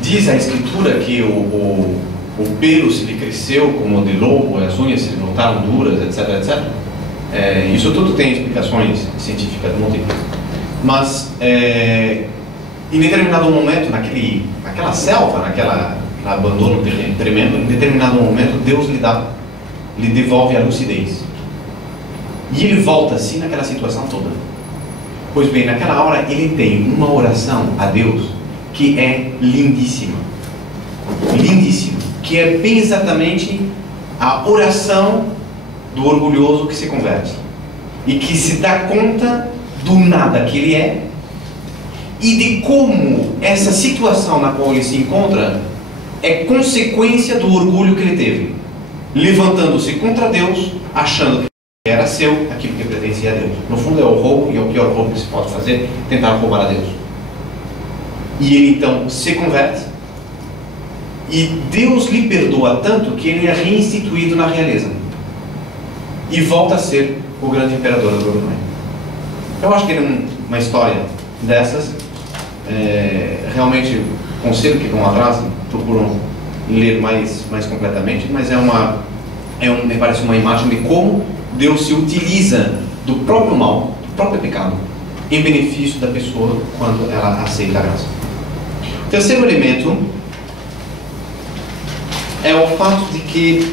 diz a escritura que o pelo se lhe cresceu como de lobo, as unhas se lhe voltaram duras, etc, etc. Isso tudo tem explicações científicas múltiplas. Mas em determinado momento, naquela selva, naquele abandono tremendo, em determinado momento Deus lhe devolve a lucidez. E ele volta assim naquela situação toda. Pois bem, naquela hora ele tem uma oração a Deus que é lindíssima. Lindíssima. Que é bem exatamente a oração do orgulhoso que se converte. E que se dá conta do nada que ele é. E de como essa situação na qual ele se encontra é consequência do orgulho que ele teve. Levantando-se contra Deus, achando que era seu aquilo que pertencia a Deus. No fundo é o roubo, e é o pior roubo que se pode fazer, tentar roubar a Deus. E ele então se converte, e Deus lhe perdoa tanto que ele é reinstituído na realeza e volta a ser o grande imperador da Babilônia. Eu acho que uma história dessas, realmente conselho que vão atrás procuram ler mais completamente, mas me parece uma imagem de como Deus se utiliza do próprio mal, do próprio pecado, em benefício da pessoa quando ela aceita a graça. O terceiro elemento é o fato de que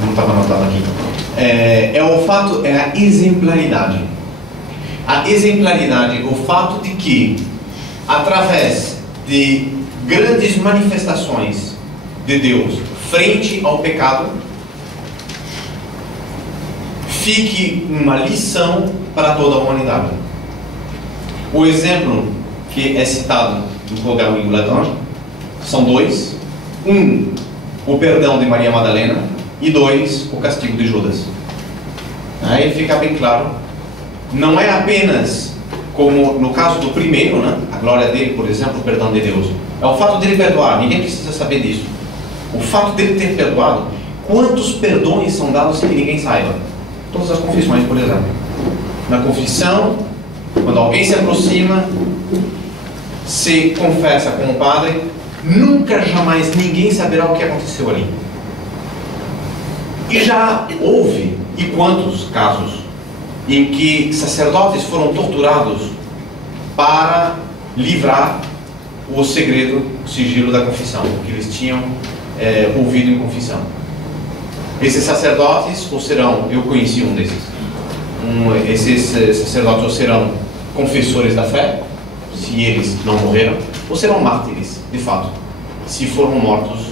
não estava anotado aqui. É a exemplaridade. A exemplaridade, o fato de que, através de grandes manifestações de Deus frente ao pecado, fique uma lição para toda a humanidade. O exemplo que é citado no Gauguin e Lagrange são dois: o perdão de Maria Madalena, e 2, o castigo de Judas. Aí fica bem claro, não é apenas como no caso do primeiro, né, a glória dele, por exemplo, o perdão de Deus. É o fato dele perdoar, ninguém precisa saber disso. O fato dele ter perdoado, quantos perdões são dados sem que ninguém saiba? Todas as confissões, por exemplo. Na confissão, quando alguém se aproxima, se confessa com o padre, nunca jamais ninguém saberá o que aconteceu ali. E já houve, e quantos casos, em que sacerdotes foram torturados para livrar o segredo, o sigilo da confissão, o que eles tinham ouvido em confissão. Esses sacerdotes, ou serão, eu conheci um desses, esses sacerdotes ou serão confessores da fé, se eles não morreram, ou serão mártires, de fato, se foram mortos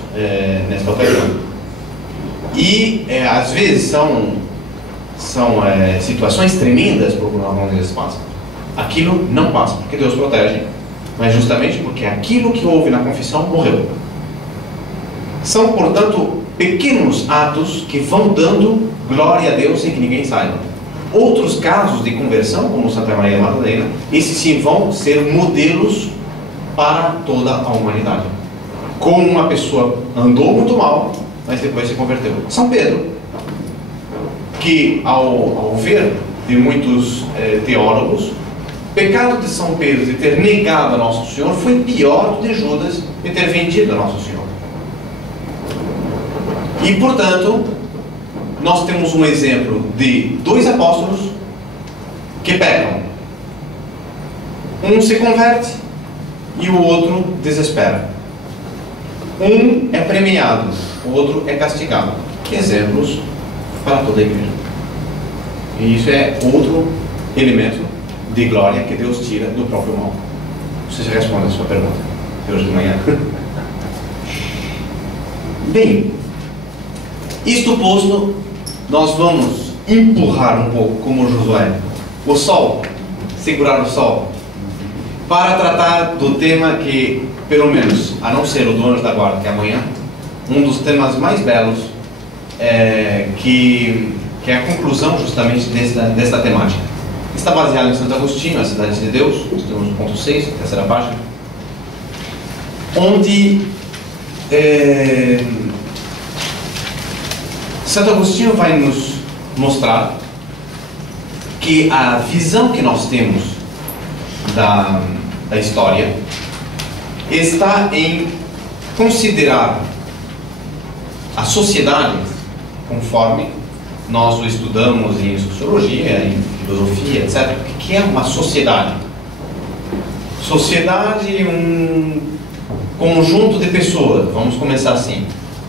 nesta ocasião. E às vezes são situações tremendas por onde eles passam. Aquilo não passa, porque Deus protege, mas justamente porque aquilo que houve na confissão morreu. São, portanto, pequenos atos que vão dando glória a Deus sem que ninguém saiba. Outros casos de conversão, como Santa Maria Madalena, esses sim vão ser modelos para toda a humanidade. Como uma pessoa andou muito mal, mas depois se converteu. São Pedro, que ao ver de muitos teólogos, o pecado de São Pedro de ter negado a Nosso Senhor foi pior do que Judas de ter vendido a Nosso Senhor. E, portanto, nós temos um exemplo de dois apóstolos que pecam. Um se converte e o outro desespera. Um é premiado, o outro é castigado. Que exemplos para toda a igreja. E isso é outro elemento de glória que Deus tira do próprio mal. Você já responde a sua pergunta de hoje de manhã. Bem, isto posto, nós vamos empurrar um pouco, como Josué, o sol, segurar o sol, para tratar do tema que, pelo menos, a não ser o do Anjo da Guarda, que é amanhã, um dos temas mais belos, que é a conclusão justamente desta temática. Está baseado em Santo Agostinho, a Cidade de Deus, nós temos o ponto 6, terceira página, onde Santo Agostinho vai nos mostrar que a visão que nós temos da história está em considerar a sociedade conforme nós o estudamos em sociologia, em filosofia, etc. O que é uma sociedade? Sociedade é um conjunto de pessoas, vamos começar assim.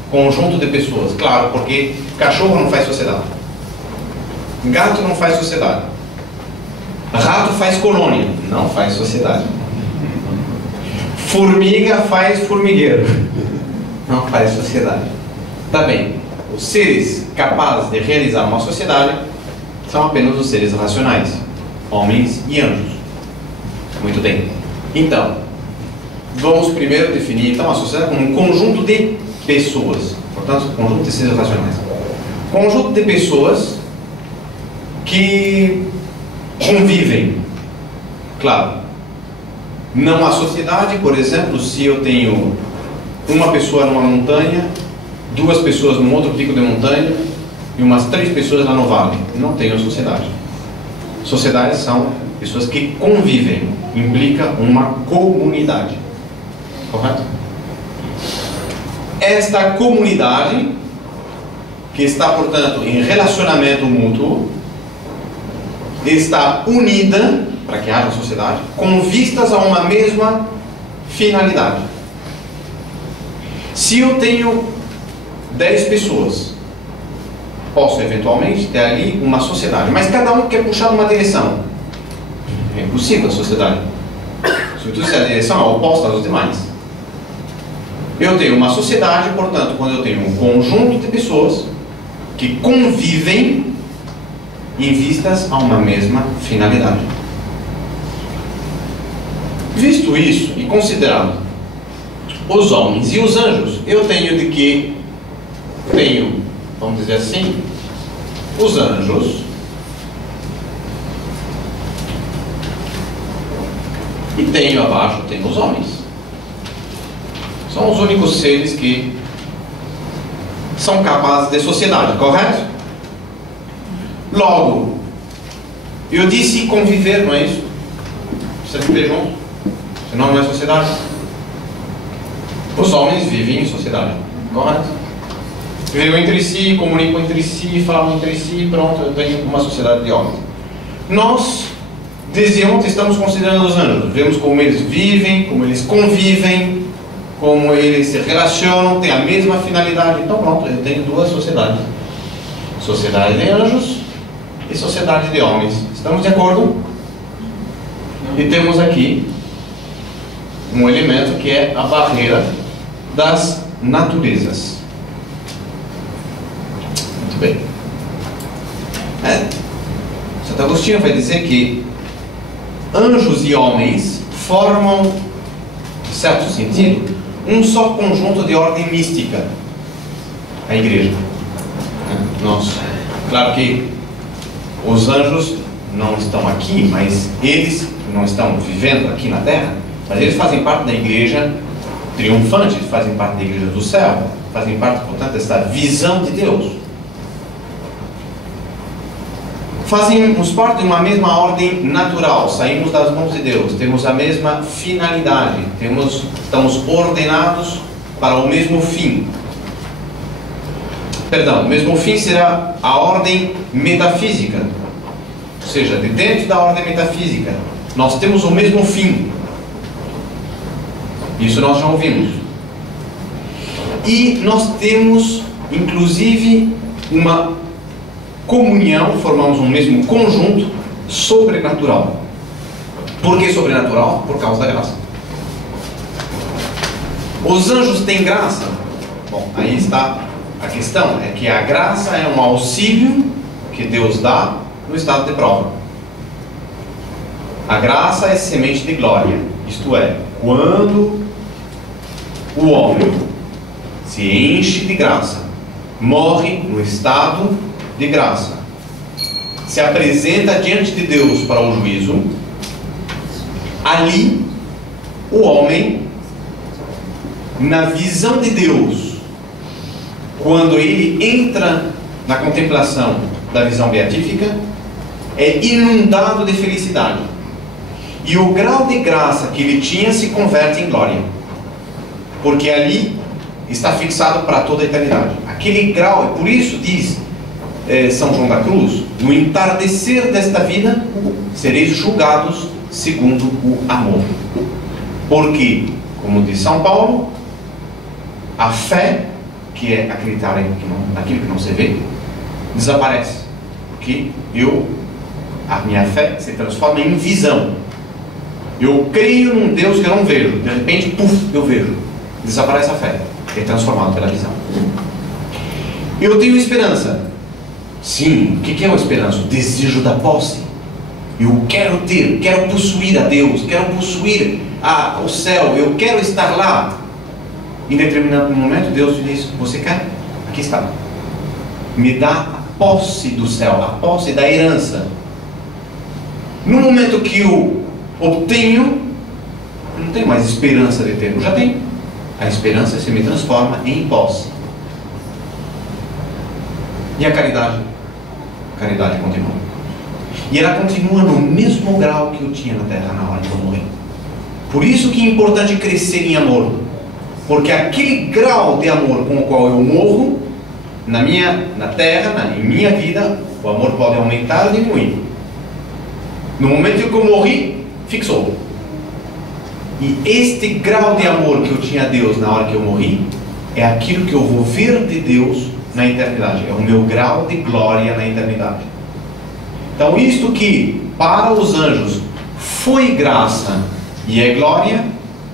Conjunto de pessoas, claro, porque cachorro não faz sociedade. Gato não faz sociedade. Rato faz colônia, não faz sociedade. Formiga faz formigueiro, não faz sociedade. Tá bem, os seres capazes de realizar uma sociedade são apenas os seres racionais, homens e anjos. Muito bem. Então, vamos primeiro definir então a sociedade como um conjunto de pessoas, portanto, um conjunto de seres racionais. Conjunto de pessoas que convivem. Claro, não há sociedade, por exemplo, se eu tenho uma pessoa numa montanha, duas pessoas num outro pico de montanha e umas 3 pessoas lá no vale. Não tenho sociedade. Sociedades são pessoas que convivem, implica uma comunidade. Correto? Esta comunidade, que está, portanto, em relacionamento mútuo, está unida, para que haja sociedade, com vistas a uma mesma finalidade. Se eu tenho 10 pessoas, posso eventualmente ter ali uma sociedade, mas cada um quer puxar numa direção. É impossível a sociedade. Sobretudo se a direção é oposta aos demais. Eu tenho uma sociedade, portanto, quando eu tenho um conjunto de pessoas que convivem em vistas a uma mesma finalidade. Visto isso e considerando os homens e os anjos, eu tenho de que vamos dizer assim, os anjos e tenho abaixo, tenho os homens. São os únicos seres que são capazes de sociedade, correto? Logo, eu disse conviver, não é isso? Precisa viver junto, senão não é sociedade. Os homens vivem em sociedade, correto? Vivem entre si, comunicam entre si, falam entre si, pronto, eu tenho uma sociedade de homens. Nós, desde ontem, estamos considerando os anjos. Vemos como eles vivem, como eles convivem, como eles se relacionam, têm a mesma finalidade. Então pronto, eu tenho 2 sociedades. Sociedade de anjos e sociedade de homens. Estamos de acordo? E temos aqui um elemento que é a barreira das naturezas. Muito bem. Santo Agostinho vai dizer que anjos e homens formam, em certo sentido, um só conjunto de ordem mística, a igreja. Claro que os anjos não estão aqui, mas eles não estão vivendo aqui na terra, mas eles fazem parte da igreja triunfante, fazem parte da igreja do céu, fazem parte, portanto, dessa visão de Deus. Fazemos parte de uma mesma ordem natural, saímos das mãos de Deus, temos a mesma finalidade, estamos ordenados para o mesmo fim. Perdão, o mesmo fim será a ordem metafísica. Ou seja, de dentro da ordem metafísica, nós temos o mesmo fim. Isso nós já ouvimos. E nós temos, inclusive, uma comunhão, formamos um mesmo conjunto sobrenatural. Por que sobrenatural? Por causa da graça. Os anjos têm graça? Bom, aí está a questão. É que a graça é um auxílio que Deus dá no estado de prova. A graça é semente de glória. Isto é, quando o homem se enche de graça, morre no estado de graça, se apresenta diante de Deus para o juízo, ali o homem, na visão de Deus, quando ele entra na contemplação da visão beatífica, é inundado de felicidade. E o grau de graça que ele tinha se converte em glória. Porque ali está fixado para toda a eternidade. Aquele grau, por isso diz São João da Cruz, no entardecer desta vida, sereis julgados segundo o amor. Porque, como diz São Paulo, a fé, que é acreditar naquilo que não se vê, desaparece. Porque a minha fé se transforma em visão. Eu creio num Deus que eu não vejo. De repente, eu vejo. Desaparece a fé. É transformado pela visão. Eu tenho esperança. Sim, o que é a esperança? O desejo da posse. Eu quero ter, quero possuir a Deus, quero possuir o céu, eu quero estar lá. Em determinado momento, Deus te diz: você quer? Aqui está. Me dá a posse do céu, a posse da herança. No momento que eu obtenho, eu não tenho mais esperança de ter, eu já tenho. A esperança se me transforma em posse. E a caridade? A caridade continua. E ela continua no mesmo grau que eu tinha na terra na hora que eu morri. Por isso que é importante crescer em amor. Porque aquele grau de amor com o qual eu morro, na terra, em minha vida, o amor pode aumentar ou diminuir. No momento em que eu morri, fixou. E este grau de amor que eu tinha a Deus na hora que eu morri, é aquilo que eu vou ver de Deus na eternidade. É o meu grau de glória na eternidade. Então isto que para os anjos foi graça e é glória,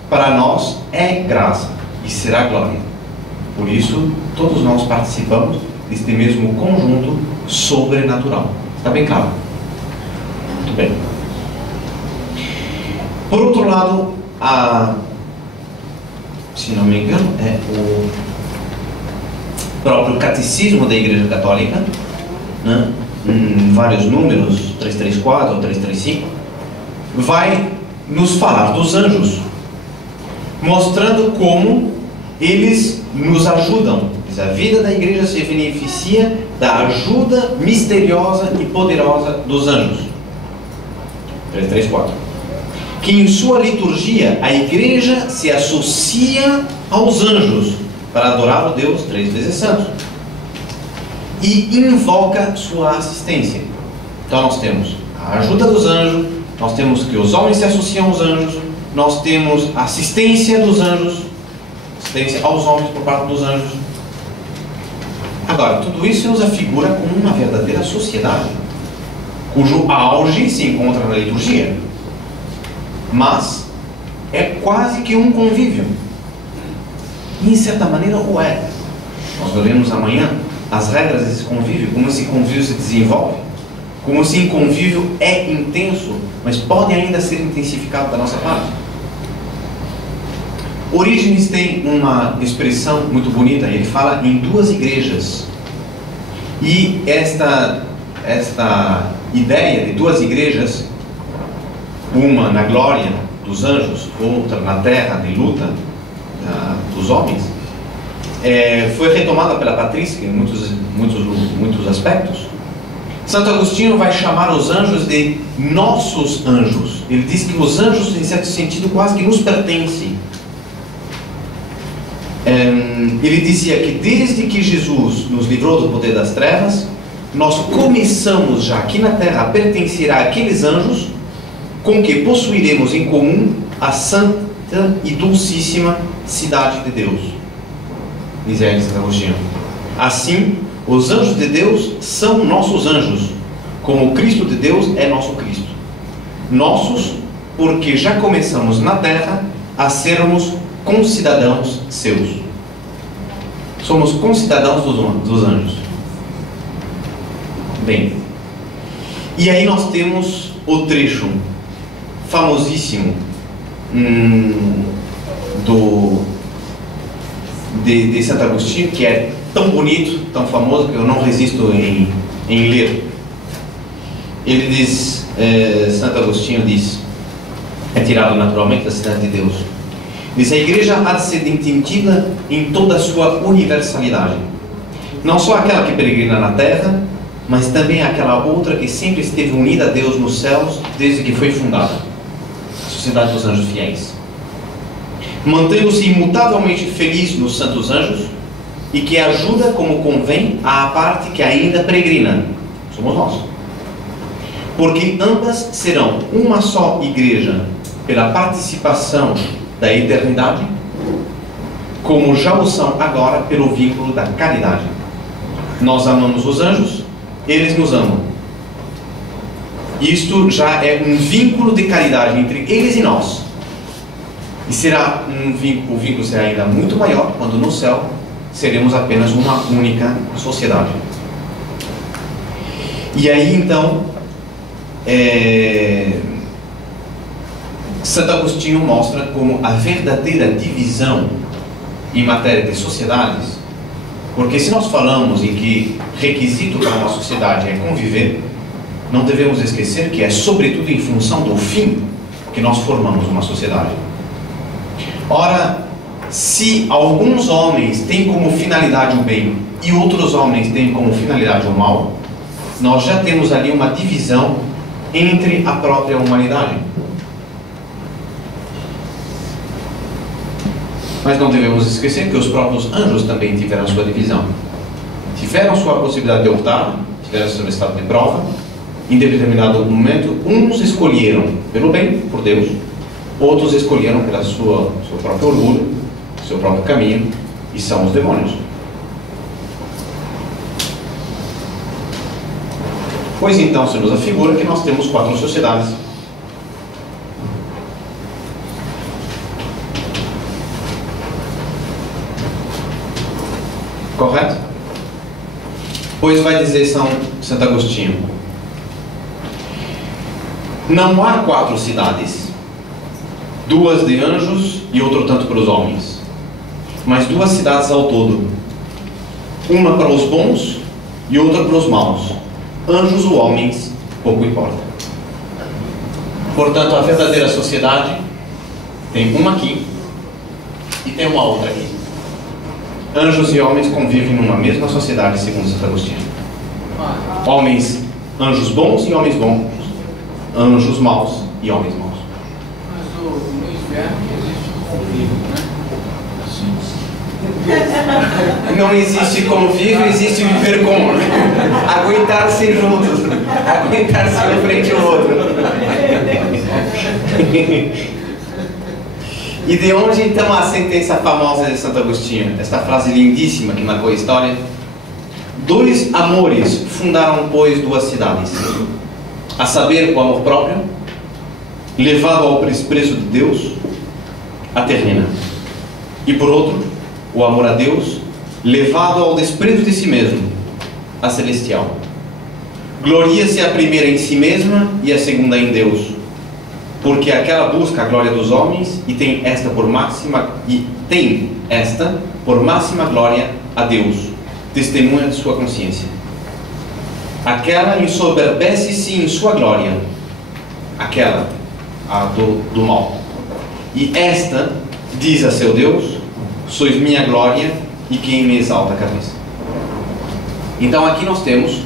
para nós é graça e será glória. Por isso todos nós participamos deste mesmo conjunto sobrenatural. Está bem claro? Muito bem. Por outro lado, se não me engano, é o próprio Catecismo da Igreja Católica, né? Em vários números, 334 ou 335, vai nos falar dos anjos, mostrando como eles nos ajudam. A vida da igreja se beneficia da ajuda misteriosa e poderosa dos anjos. 334. Que em sua liturgia a igreja se associa aos anjos para adorar o Deus 3 vezes santo e invoca sua assistência. Então nós temos a ajuda dos anjos, nós temos que os homens se associam aos anjos, nós temos a assistência dos anjos, assistência aos homens por parte dos anjos. Agora, tudo isso nos afigura como uma verdadeira sociedade, cujo auge se encontra na liturgia, mas é quase que um convívio. E, em certa maneira, o é. Nós veremos amanhã as regras desse convívio, como esse convívio se desenvolve, como esse convívio é intenso, mas pode ainda ser intensificado da nossa parte. Orígenes tem uma expressão muito bonita, ele fala em duas igrejas. E esta ideia de duas igrejas, uma na glória dos anjos, outra na terra de luta dos homens, foi retomada pela patrística em muitos aspectos. Santo Agostinho vai chamar os anjos de nossos anjos. Ele diz que os anjos, em certo sentido, quase que nos pertencem. ele dizia que desde que Jesus nos livrou do poder das trevas, nós começamos já aqui na terra a pertencer àqueles anjos com que possuiremos em comum a santa e dulcíssima cidade de Deus. Diz aí Santo Agostinho. Assim, os anjos de Deus são nossos anjos, como o Cristo de Deus é nosso Cristo. Nossos, porque já começamos na terra a sermos concidadãos seus. Somos concidadãos dos anjos. Bem, e aí nós temos o trecho famosíssimo de Santo Agostinho, que é tão bonito, tão famoso, que eu não resisto em ler. Ele diz, Santo Agostinho diz, é tirado naturalmente da Cidade de Deus, diz: a Igreja há de ser entendida em toda a sua universalidade, não só aquela que peregrina na terra, mas também aquela outra que sempre esteve unida a Deus nos céus desde que foi fundada, a Sociedade dos Anjos Fiéis, mantendo-se imutavelmente feliz nos santos anjos, e que ajuda como convém à parte que ainda peregrina, somos nós, porque ambas serão uma só igreja pela participação da eternidade, como já o são agora pelo vínculo da caridade. Nós amamos os anjos, eles nos amam. Isto já é um vínculo de caridade entre eles e nós. E será o vínculo será ainda muito maior quando no céu seremos apenas uma única sociedade. E aí então Santo Agostinho mostra como a verdadeira divisão em matéria de sociedades, porque se nós falamos em que requisito para uma sociedade é conviver, não devemos esquecer que é sobretudo em função do fim que nós formamos uma sociedade. Ora, se alguns homens têm como finalidade o bem e outros homens têm como finalidade o mal, nós já temos ali uma divisão entre a própria humanidade. Mas não devemos esquecer que os próprios anjos também tiveram sua divisão. Tiveram sua possibilidade de optar, tiveram seu estado de prova. Em determinado momento, uns escolheram pelo bem, por Deus, outros escolheram pelo seu próprio orgulho, seu próprio caminho, e são os demônios. Pois então se nos afigura que nós temos 4 sociedades. Correto? Pois vai dizer Santo Agostinho: não há 4 cidades, 2 de anjos e outro tanto para os homens, mas 2 cidades ao todo, uma para os bons e outra para os maus. Anjos ou homens, pouco importa. Portanto, a verdadeira sociedade tem uma aqui e tem uma outra aqui. Anjos e homens convivem numa mesma sociedade, segundo Santo Agostinho. Homens, anjos bons e homens bons. Anjos maus e homens maus. Mas no inferno existe convívio, né? Não existe convívio, existe viver como. Aguentar-se juntos. Aguentar-se um frente ao outro. E de onde então a sentença famosa de Santo Agostinho? Esta frase lindíssima que marcou a história: 2 amores fundaram, pois, 2 cidades, a saber, o amor próprio, levado ao desprezo de Deus, a terrena, e por outro, o amor a Deus, levado ao desprezo de si mesmo, a celestial. Gloria-se a primeira em si mesma e a segunda em Deus, porque aquela busca a glória dos homens e tem esta por máxima glória a Deus, testemunha de sua consciência. Aquela ensoberbece-se em sua glória, aquela, a do mal, e esta diz a seu Deus: sois minha glória e quem me exalta a cabeça. Então aqui nós temos,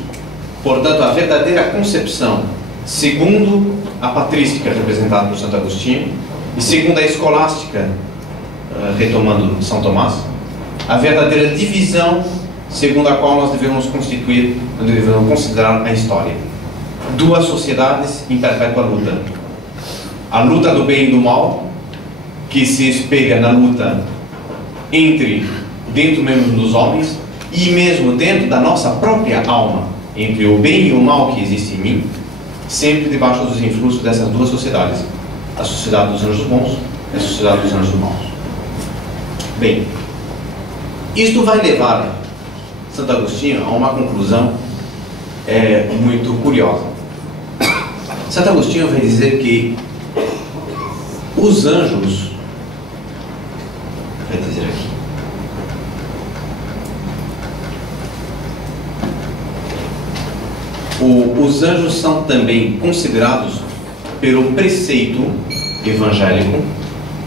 portanto, a verdadeira concepção, segundo a patrística representada por Santo Agostinho, e segundo a escolástica, retomando São Tomás, a verdadeira divisão segundo a qual nós devemos considerar a história. Duas sociedades em perpétua luta. A luta do bem e do mal, que se espelha na luta dentro mesmo dos homens, e mesmo dentro da nossa própria alma, entre o bem e o mal que existe em mim, sempre debaixo dos influxos dessas duas sociedades, a sociedade dos anjos bons e a sociedade dos anjos maus. Bem, isto vai levar Santo Agostinho a uma conclusão muito curiosa. Santo Agostinho vai dizer que os anjos, vai dizer aqui, os anjos são também considerados pelo preceito evangélico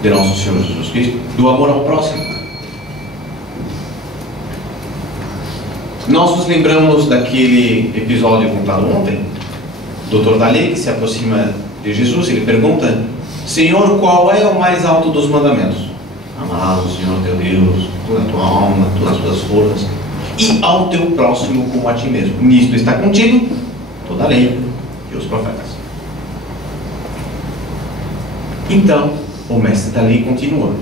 de nosso Senhor Jesus Cristo do amor ao próximo. Nós nos lembramos daquele episódio contado ontem, o doutor Dalei, que se aproxima de Jesus, ele pergunta: Senhor, qual é o mais alto dos mandamentos? Amar o Senhor teu Deus, toda a tua alma, todas as tuas forças, e ao teu próximo como a ti mesmo. Nisto está contido toda a lei e os profetas. Então, o mestre da lei continua,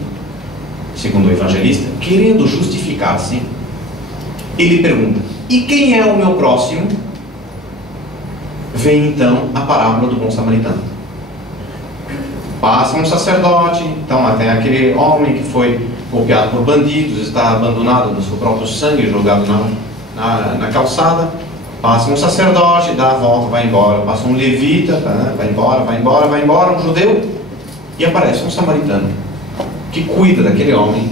segundo o evangelista, querendo justificar-se, ele pergunta: e quem é o meu próximo? Vem então a parábola do bom samaritano. Passa um sacerdote, então até aquele homem que foi golpeado por bandidos, está abandonado no seu próprio sangue, jogado na calçada. Passa um sacerdote, dá a volta, vai embora. Passa um levita, vai embora, um judeu, e aparece um samaritano que cuida daquele homem,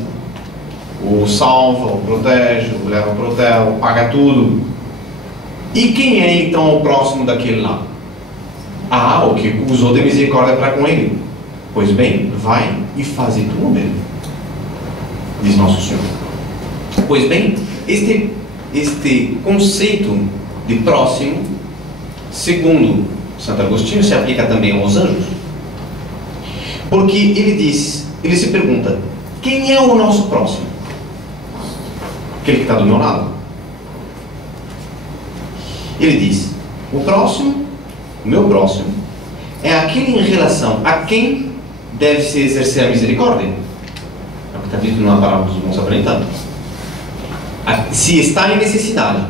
o salva, o protege, o leva para o hotel, paga tudo. E quem é então o próximo daquele lá? O que usou de misericórdia para com ele. Pois bem, vai e faze tu o mesmo, diz nosso Senhor. Pois bem, este conceito de próximo, segundo Santo Agostinho, se aplica também aos anjos, porque ele se pergunta: quem é o nosso próximo? Aquele que está do meu lado. Ele diz: o próximo, o meu próximo, é aquele em relação a quem deve-se exercer a misericórdia. É o que está dito na parábola do bom samaritano. Se está em necessidade,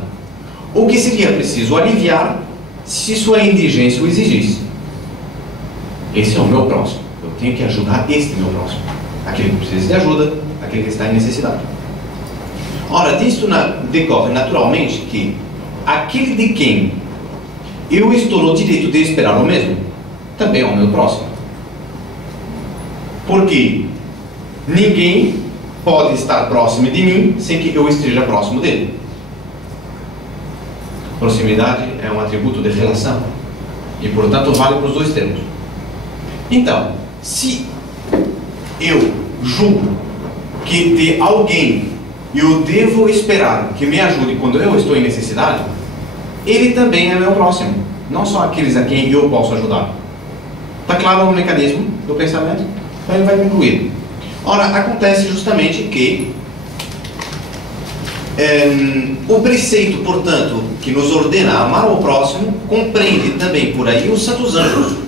o que seria preciso aliviar se sua indigência o exigisse. Esse é o meu próximo. Eu tenho que ajudar este meu próximo, aquele que precisa de ajuda, aquele que está em necessidade. Ora, disto decorre naturalmente que aquele de quem eu estou no direito de esperar o mesmo, também é o meu próximo. Porque ninguém pode estar próximo de mim sem que eu esteja próximo dele. Proximidade é um atributo de relação e, portanto, vale para os dois termos. Então, se eu julgo que de alguém eu devo esperar que me ajude quando eu estou em necessidade, ele também é meu próximo, não só aqueles a quem eu posso ajudar. Está claro o mecanismo do pensamento? Então ele vai concluir. Ora, acontece justamente que o preceito, portanto, que nos ordena amar ao próximo, compreende também por aí os santos anjos,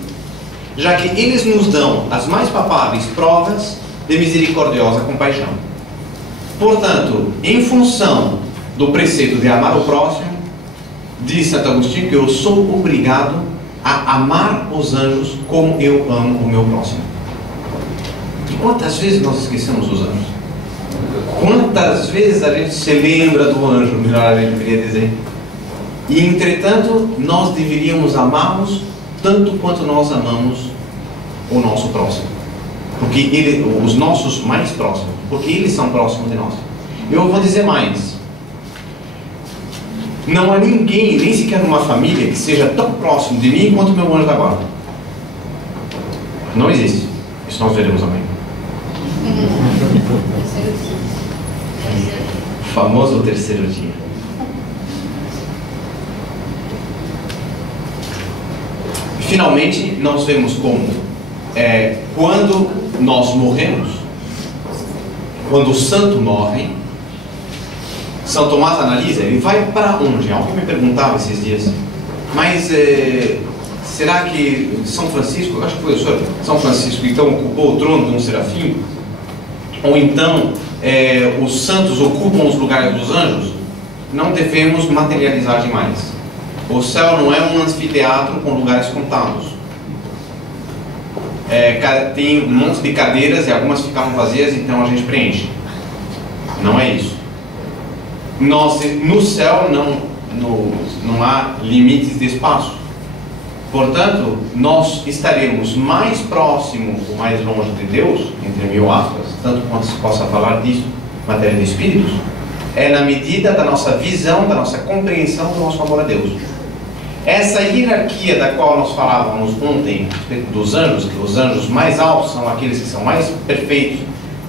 já que eles nos dão as mais palpáveis provas de misericordiosa compaixão. Portanto, em função do preceito de amar o próximo, diz Santo Agostinho que eu sou obrigado a amar os anjos como eu amo o meu próximo. E quantas vezes nós esquecemos os anjos? Quantas vezes a gente se lembra do anjo, melhor a gente deveria dizer. E entretanto, nós deveríamos amá-los tanto quanto nós amamos o nosso próximo. Porque os nossos mais próximos, porque eles são próximos de nós. Eu vou dizer mais: não há ninguém, nem sequer uma família, que seja tão próximo de mim quanto o meu anjo da guarda. Não existe. Isso nós veremos amanhã. O famoso terceiro dia. Finalmente, nós vemos como quando nós morremos, quando o santo morre, São Tomás analisa, ele vai para onde? Alguém me perguntava esses dias, mas será que São Francisco, eu acho que foi o senhor, São Francisco então ocupou o trono de um serafim? Ou então os santos ocupam os lugares dos anjos? Não devemos materializar demais. O céu não é um anfiteatro com lugares contados. Tem um monte de cadeiras e algumas ficavam vazias, então a gente preenche. Não é isso. No céu não há limites de espaço. Portanto, nós estaremos mais próximo ou mais longe de Deus, entre mil aspas, tanto quanto se possa falar disso, matéria de espíritos, na medida da nossa visão, da nossa compreensão do nosso amor a Deus. Essa hierarquia da qual nós falávamos ontem, dos anjos, que os anjos mais altos são aqueles que são mais perfeitos,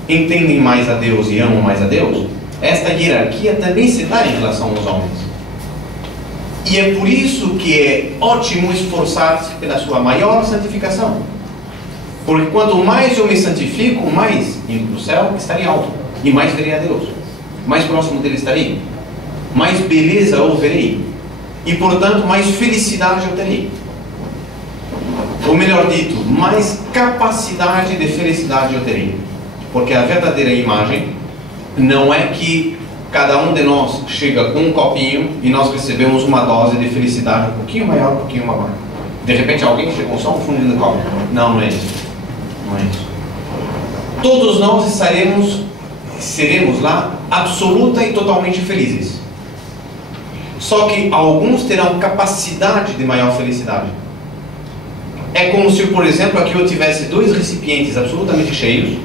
entendem mais a Deus e amam mais a Deus, esta hierarquia também se dá em relação aos homens. E é por isso que é ótimo esforçar-se pela sua maior santificação. Porque quanto mais eu me santifico, mais indo para o céu estarei alto. E mais verei a Deus. Mais próximo dele estarei. Mais beleza eu verei. E portanto, mais felicidade eu terei. Ou melhor dito, mais capacidade de felicidade eu terei. Porque a verdadeira imagem não é que cada um de nós chega com um copinho e nós recebemos uma dose de felicidade um pouquinho maior, um pouquinho maior. De repente alguém chegou só um fundinho de copo. Não é isso. Não é isso. Todos nós seremos lá absoluta e totalmente felizes. Só que alguns terão capacidade de maior felicidade. É como se, por exemplo, aqui eu tivesse dois recipientes absolutamente cheios,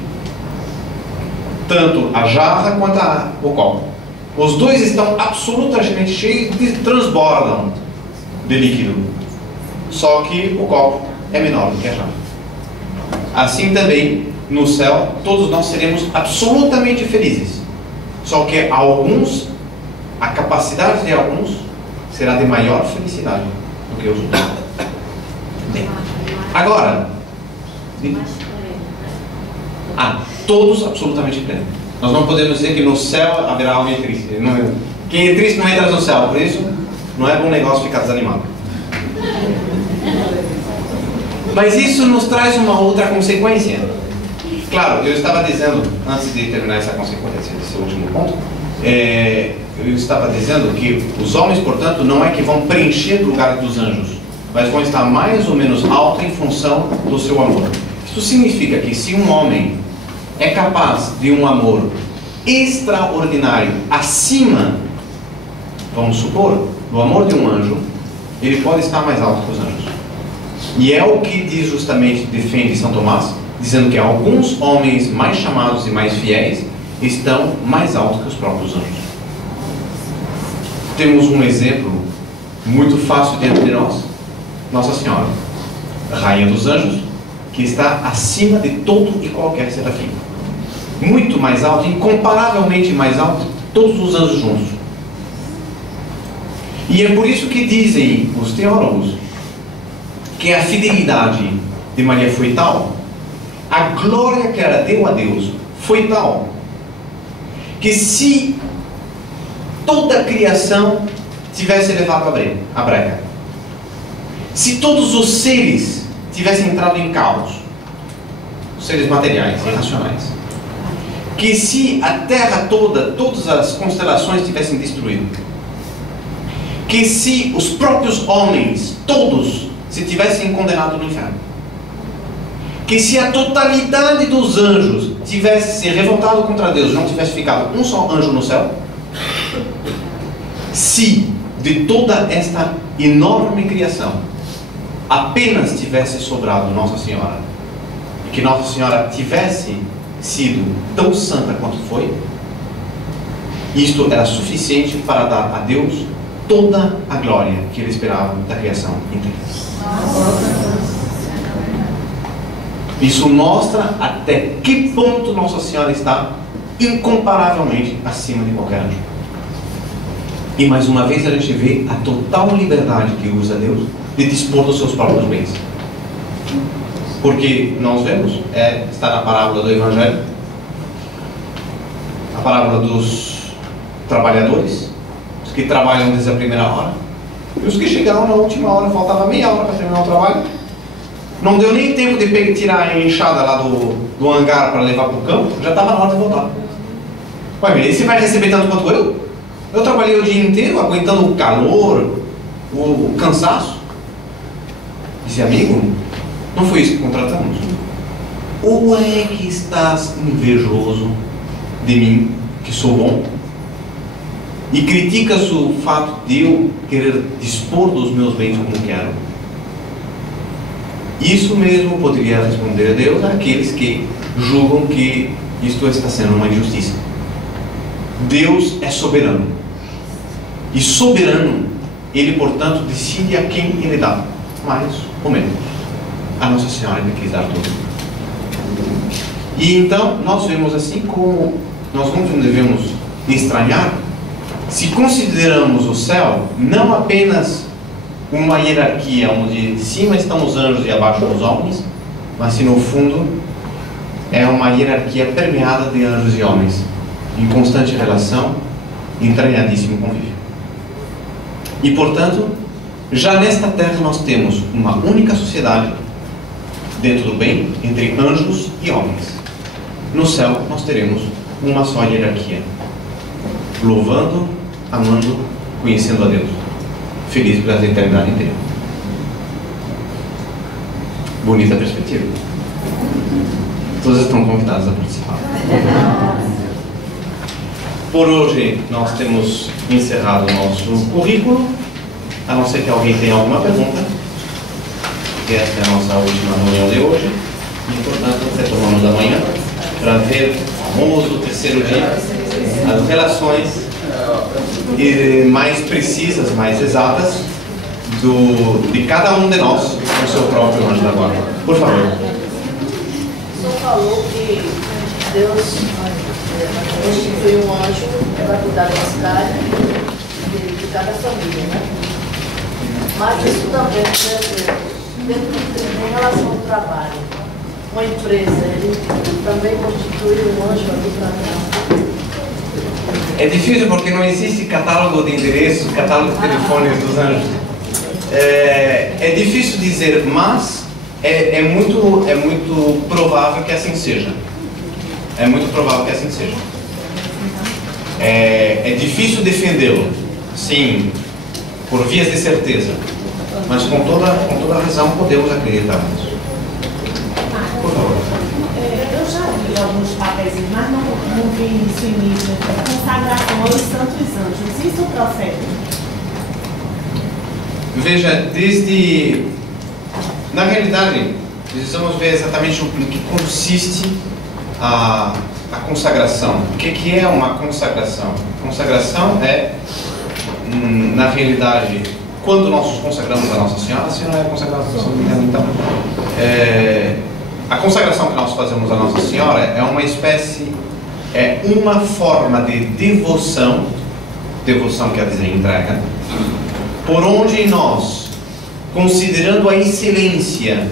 tanto a jarra quanto o copo. Os dois estão absolutamente cheios e transbordam de líquido. Só que o copo é menor do que a jarra. Assim também, no céu, todos nós seremos absolutamente felizes. Só que a capacidade de alguns será de maior felicidade do que os outros. Bem, agora, todos absolutamente plenos. Nós não podemos dizer que no céu haverá alguém triste. Quem é triste não entra no céu, por isso não é bom negócio ficar desanimado. Mas isso nos traz uma outra consequência. Claro, eu estava dizendo, antes de terminar essa consequência, esse último ponto, eu estava dizendo que os homens, portanto, não é que vão preencher o lugar dos anjos, mas vão estar mais ou menos alto em função do seu amor. Isso significa que se um homem é capaz de um amor extraordinário acima, vamos supor, do amor de um anjo, ele pode estar mais alto que os anjos. E é o que diz justamente, defende São Tomás, dizendo que alguns homens mais chamados e mais fiéis estão mais altos que os próprios anjos. Temos um exemplo muito fácil diante de nós, Nossa Senhora, Rainha dos Anjos, que está acima de todo e qualquer serafim. Muito mais alto, incomparavelmente mais alto, todos os anjos juntos. E é por isso que dizem os teólogos que a fidelidade de Maria foi tal, a glória que ela deu a Deus foi tal, que se toda a criação tivesse levado a breca, se todos os seres tivessem entrado em caos, os seres materiais e racionais, que se a Terra toda, todas as constelações tivessem destruído, que se os próprios homens, todos, se tivessem condenado no inferno, que se a totalidade dos anjos tivesse se revoltado contra Deus, não tivesse ficado um só anjo no céu, se de toda esta enorme criação apenas tivesse sobrado Nossa Senhora, e que Nossa Senhora tivesse sido tão santa quanto foi, isto era suficiente para dar a Deus toda a glória que ele esperava da criação inteira. Isso mostra até que ponto Nossa Senhora está incomparavelmente acima de qualquer anjo. E mais uma vez a gente vê a total liberdade que usa Deus de dispor dos seus próprios bens. Porque nós vemos, está na parábola do Evangelho, a parábola dos trabalhadores, os que trabalham desde a primeira hora, e os que chegaram na última hora, faltava meia hora para terminar o trabalho. Não deu nem tempo de tirar a enxada lá do hangar para levar para o campo, já estava na hora de voltar. Ué, mas você vai receber tanto quanto eu? Eu trabalhei o dia inteiro aguentando o calor, o cansaço. Disse, amigo, não foi isso que contratamos? Ou é que estás invejoso de mim, que sou bom, e criticas o fato de eu querer dispor dos meus bens como quero? Isso mesmo poderia responder a Deus àqueles que julgam que isto está sendo uma injustiça. Deus é soberano. E soberano, Ele, portanto, decide a quem Ele dá, mais ou menos. A Nossa Senhora Ele quis dar tudo. E então, nós vemos assim como nós não devemos estranhar se consideramos o céu não apenas uma hierarquia onde de cima estão os anjos e abaixo os homens, mas se no fundo é uma hierarquia permeada de anjos e homens, em constante relação, entranhadíssimo convívio. E portanto, já nesta terra nós temos uma única sociedade dentro do bem, entre anjos e homens. No céu nós teremos uma só hierarquia, louvando, amando, conhecendo a Deus, feliz pela eternidade inteira. Bonita perspectiva. Todos estão convidados a participar. Por hoje nós temos encerrado o nosso currículo, a não ser que alguém tenha alguma pergunta. Esta é a nossa última reunião de hoje e, portanto, retomamos amanhã para ver, almoço, terceiro dia, as relações mais precisas, mais exatas de cada um de nós com o seu próprio anjo da guarda. Por favor. O senhor falou que Deus instituiu um anjo para cuidar da cidade de cada família, né? Mas isso também, em relação ao trabalho, uma empresa, ele também constitui um anjo ali para nós. É difícil porque não existe catálogo de endereços, catálogo de telefones dos anjos. É difícil dizer, mas é muito provável que assim seja. É muito provável que assim seja. É difícil defendê-lo, sim, por vias de certeza, mas com toda razão podemos acreditar nisso. Por favor. Eu já vi alguns papéis, mas não vi isso em livro. Consagração aos santos anjos. Isso procede? Veja, na realidade, precisamos ver exatamente no que consiste a consagração. O que é uma consagração? Consagração é, na realidade, quando nós nos consagramos a Nossa Senhora, se não é consagração, então, a consagração que nós fazemos a Nossa Senhora é uma espécie, é uma forma de devoção quer dizer entrega, por onde nós, considerando a excelência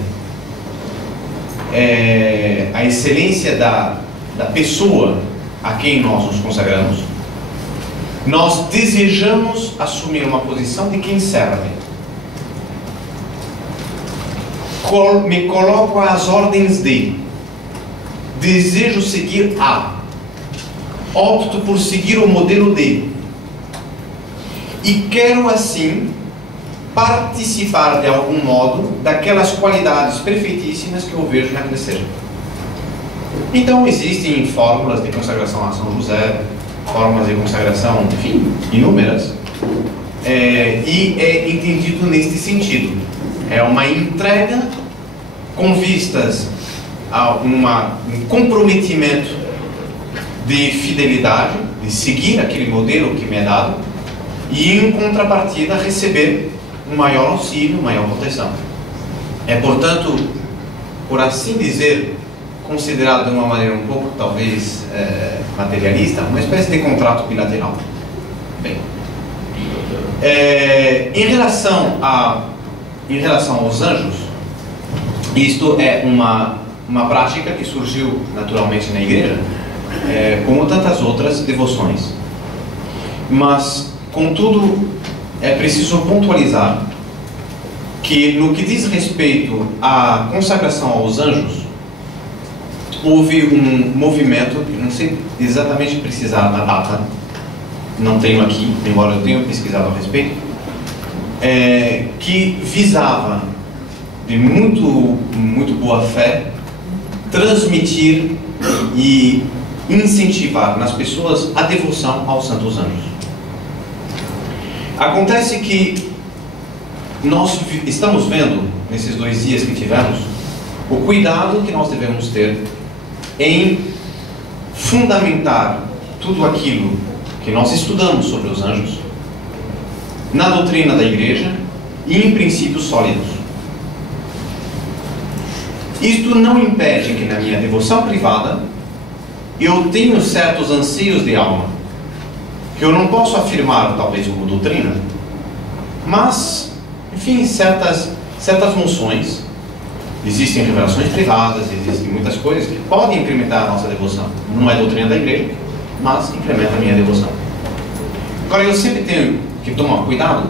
da pessoa a quem nós nos consagramos, nós desejamos assumir uma posição de quem serve. Me coloco às ordens de, desejo seguir a, opto por seguir o modelo de, e quero assim participar de algum modo daquelas qualidades perfeitíssimas que eu vejo naquele ser. Então existem fórmulas de consagração a São José, fórmulas de consagração, enfim, inúmeras, e é entendido neste sentido. É uma entrega com vistas a um comprometimento de fidelidade, de seguir aquele modelo que me é dado, e em contrapartida receber um maior auxílio, maior proteção. É, portanto, por assim dizer, considerado de uma maneira um pouco, talvez, materialista, uma espécie de contrato bilateral. Bem, em relação aos anjos, isto é uma prática que surgiu naturalmente na igreja, como tantas outras devoções. Mas, contudo, é preciso pontualizar que, no que diz respeito à consagração aos anjos, houve um movimento, não sei exatamente precisar da data, não tenho aqui, embora eu tenha pesquisado a respeito, que visava, de muito boa fé, transmitir e incentivar nas pessoas a devoção aos santos anjos. Acontece que nós estamos vendo, nesses 2 dias que tivemos, o cuidado que nós devemos ter em fundamentar tudo aquilo que nós estudamos sobre os anjos na doutrina da Igreja e em princípios sólidos. Isto não impede que na minha devoção privada eu tenha certos anseios de alma, que eu não posso afirmar talvez como doutrina, mas, enfim, certas noções. Existem revelações privadas, existem muitas coisas que podem incrementar a nossa devoção. Não é doutrina da Igreja, mas incrementa a minha devoção. Agora, eu sempre tenho que tomar cuidado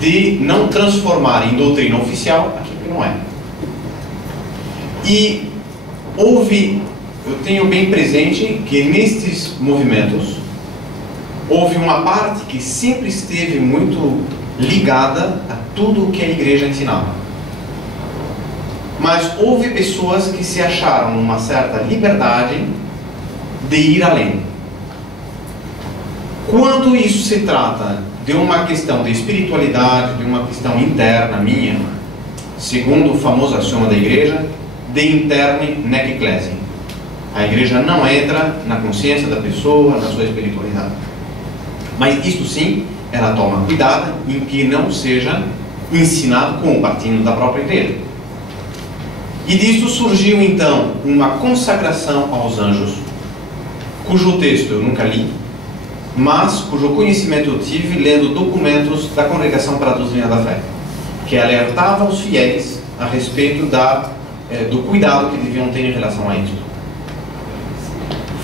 de não transformar em doutrina oficial aquilo que não é. E eu tenho bem presente que nestes movimentos houve uma parte que sempre esteve muito ligada a tudo o que a Igreja ensinava. Mas houve pessoas que se acharam numa certa liberdade de ir além. Quando isso se trata de uma questão de espiritualidade, de uma questão interna minha, segundo o famoso axioma da Igreja, de interne nec ecclesiam. A Igreja não entra na consciência da pessoa, na sua espiritualidade. Mas isto sim, ela toma cuidado em que não seja ensinado como partindo da própria Igreja. E disso surgiu então uma consagração aos anjos, cujo texto eu nunca li, mas cujo conhecimento eu tive lendo documentos da Congregação para a Doutrina da Fé, que alertava os fiéis a respeito do cuidado que deviam ter em relação a isto.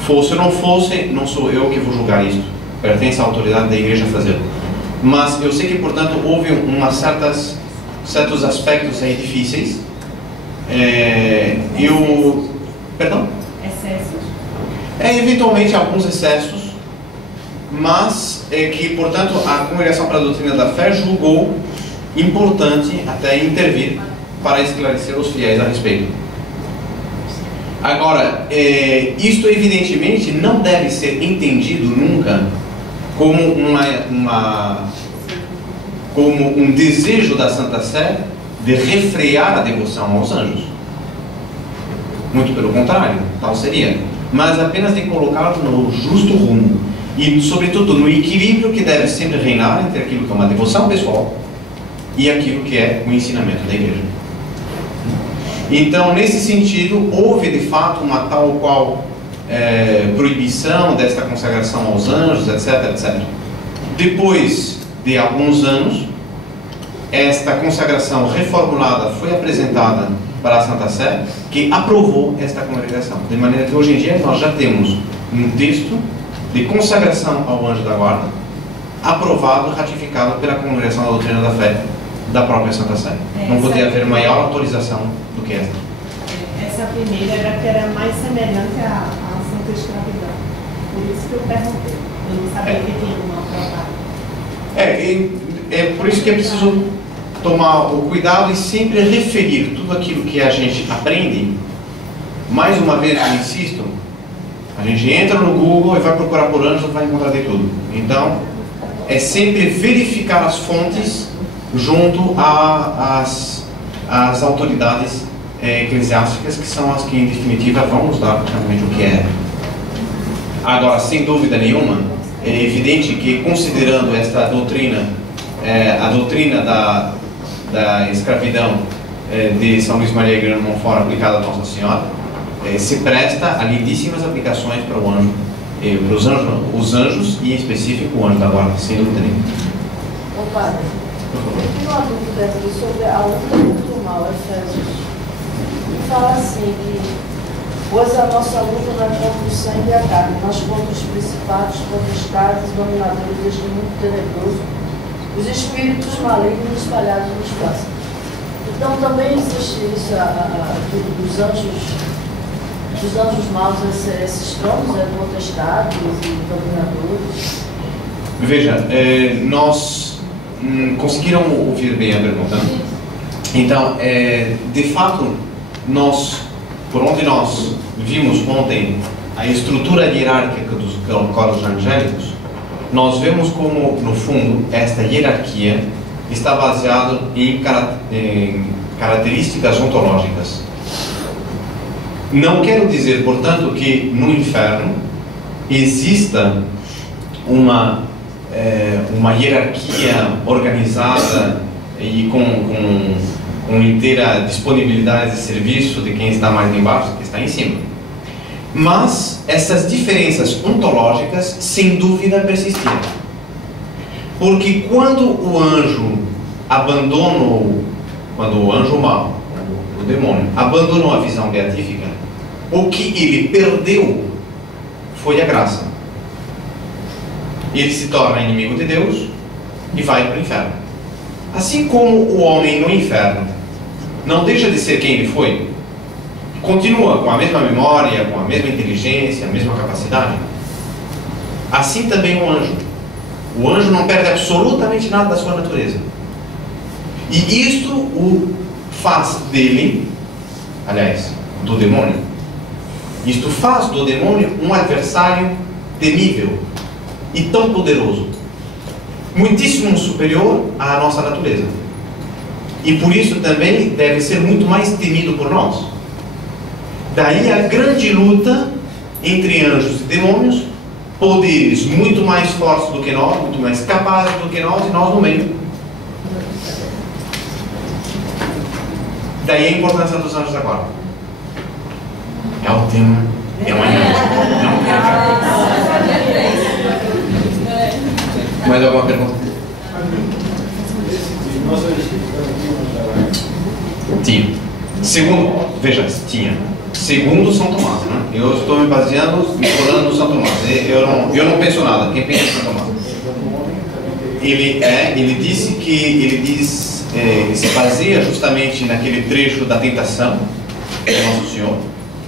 Fosse ou não fosse, não sou eu que vou julgar isto, pertence à autoridade da Igreja fazê-lo. Mas eu sei que, portanto, houve certos aspectos aí difíceis. Perdão? Excessos? Eventualmente alguns excessos, mas que, portanto, a Congregação para a Doutrina da Fé julgou importante até intervir para esclarecer os fiéis a respeito. Agora, isto evidentemente não deve ser entendido nunca como como um desejo da Santa Sé de refrear a devoção aos anjos. Muito pelo contrário, tal seria. Mas apenas de colocá-los no justo rumo e, sobretudo, no equilíbrio que deve sempre reinar entre aquilo que é uma devoção pessoal e aquilo que é o ensinamento da Igreja. Então, nesse sentido, houve de fato uma tal qual proibição desta consagração aos anjos, etc, etc. Depois de alguns anos, esta consagração reformulada foi apresentada para a Santa Sé, que aprovou esta congregação. De maneira que hoje em dia nós já temos um texto de consagração ao anjo da guarda, aprovado e ratificado pela Congregação da Doutrina da Fé da própria Santa Sé. Não poderia haver maior autorização do que esta. Essa primeira era que era mais semelhante à Santa Escravidão. Por isso que eu perguntei. Eu não sabia que tinha uma aprovada. É por isso que é preciso tomar o cuidado e sempre referir tudo aquilo que a gente aprende. Mais uma vez, eu insisto, a gente entra no Google e vai procurar por anjos e vai encontrar de tudo. Então, é sempre verificar as fontes junto às autoridades eclesiásticas, que são as que, em definitiva, vão nos dar realmente o que é. Agora, sem dúvida nenhuma, é evidente que, considerando esta doutrina, a doutrina da escravidão de São Luís Maria Grande Montfort aplicada a Nossa Senhora, se presta a lindíssimas aplicações para o anjo, para os anjos e, em específico, o anjo da guarda, sem dúvida nenhuma. Ô padre, eu tenho uma dúvida aqui sobre a luta contra o mal, Efésios. Fala assim que Pois a nossa luta não é contra o sangue e a carne, mas contra os principados, potestades, dominadores deste mundo tenebroso, os espíritos malignos espalhados no espaço. Então também existe isso dos anjos maus, esses tronos, potestades e dominadores. Veja, nós conseguiram ouvir bem a pergunta? Então, de fato, por onde nós vimos ontem a estrutura hierárquica dos coros angélicos, nós vemos como, no fundo, esta hierarquia está baseada em características ontológicas. Não quero dizer, portanto, que no inferno exista uma hierarquia organizada e com inteira disponibilidade de serviço de quem está mais embaixo, que está em cima. Mas essas diferenças ontológicas, sem dúvida, persistiram. Porque quando o anjo mau, o demônio, abandonou a visão beatífica, o que ele perdeu foi a graça. Ele se torna inimigo de Deus e vai para o inferno. Assim como o homem no inferno não deixa de ser quem ele foi, continua com a mesma memória, com a mesma inteligência, a mesma capacidade, assim também o anjo. O anjo não perde absolutamente nada da sua natureza. E isto o faz dele, aliás, do demônio, isto faz do demônio um adversário temível e tão poderoso, muitíssimo superior à nossa natureza. E por isso também deve ser muito mais temido por nós. Daí a grande luta entre anjos e demônios, poderes muito mais fortes do que nós, muito mais capazes do que nós, e nós no meio. Daí a importância dos anjos da guarda. É o tema. É amanhã. Mais alguma pergunta? Tinha. Segundo, veja, tinha. Segundo São Tomás, né? Eu estou me falando no São Tomás. Eu não penso nada. Quem pensa em São Tomás? Ele disse que ele se baseia justamente naquele trecho da tentação de Nosso Senhor,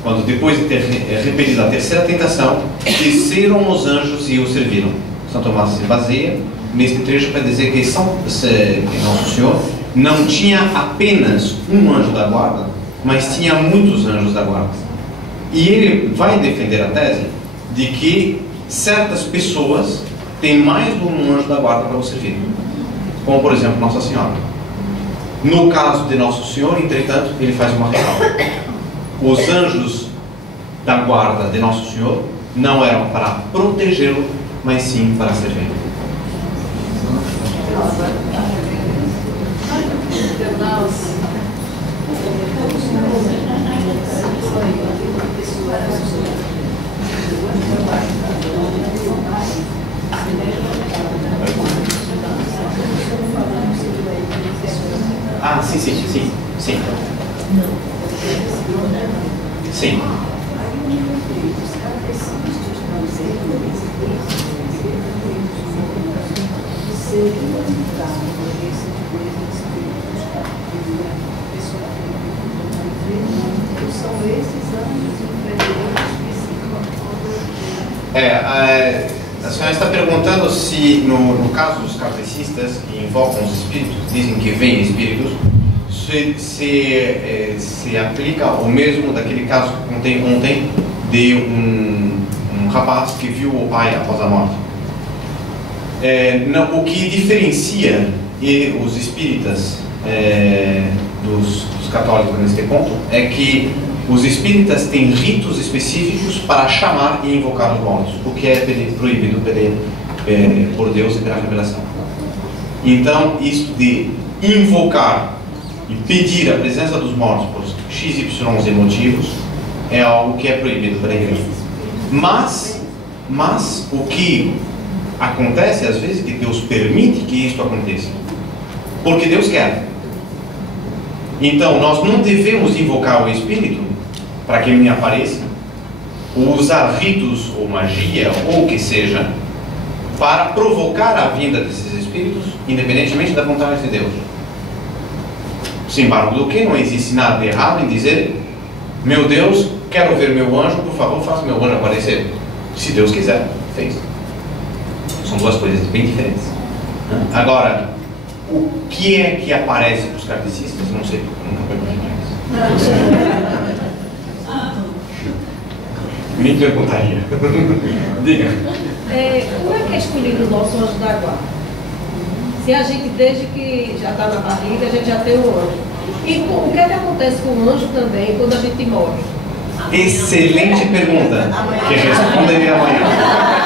quando depois de ter repelido a terceira tentação, desceram os anjos e o serviram. São Tomás se baseia nesse trecho para dizer que Nosso Senhor não tinha apenas um anjo da guarda, mas tinha muitos anjos da guarda. E ele vai defender a tese de que certas pessoas têm mais de um anjo da guarda para o servir, como por exemplo Nossa Senhora. No caso de Nosso Senhor, entretanto, ele faz uma ressalva. Os anjos da guarda de Nosso Senhor não eram para protegê-lo, mas sim para servi-lo. Ah, sim. Sim. A senhora está perguntando se, no caso dos kardecistas que invocam os espíritos, dizem que vêm espíritos, se aplica o mesmo daquele caso que contei ontem de um rapaz que viu o pai após a morte. O que diferencia os espíritas dos católicos neste ponto é que os espíritas têm ritos específicos para chamar e invocar os mortos, o que é proibido por Deus e pela revelação. Então, isso de invocar e pedir a presença dos mortos por XYZ motivos é algo que é proibido pela igreja. Mas o que acontece às vezes é que Deus permite que isso aconteça, porque Deus quer. Então nós não devemos invocar o Espírito para que ele me apareça, usar ritos ou magia ou o que seja para provocar a vinda desses espíritos, independentemente da vontade de Deus. Sem embargo do que, não existe nada de errado em dizer: meu Deus, quero ver meu anjo, por favor, faça meu anjo aparecer. Se Deus quiser, fez. São duas coisas bem diferentes. Agora, o que é que aparece para os kardecistas? Não sei, nunca perguntei mais. Me perguntaria. Diga. Como é que é escolhido o nosso anjo da guarda? Se a gente, desde que já está na barriga, a gente já tem um anjo. E o que é que acontece com o anjo também quando a gente morre? Excelente pergunta, que responderei amanhã.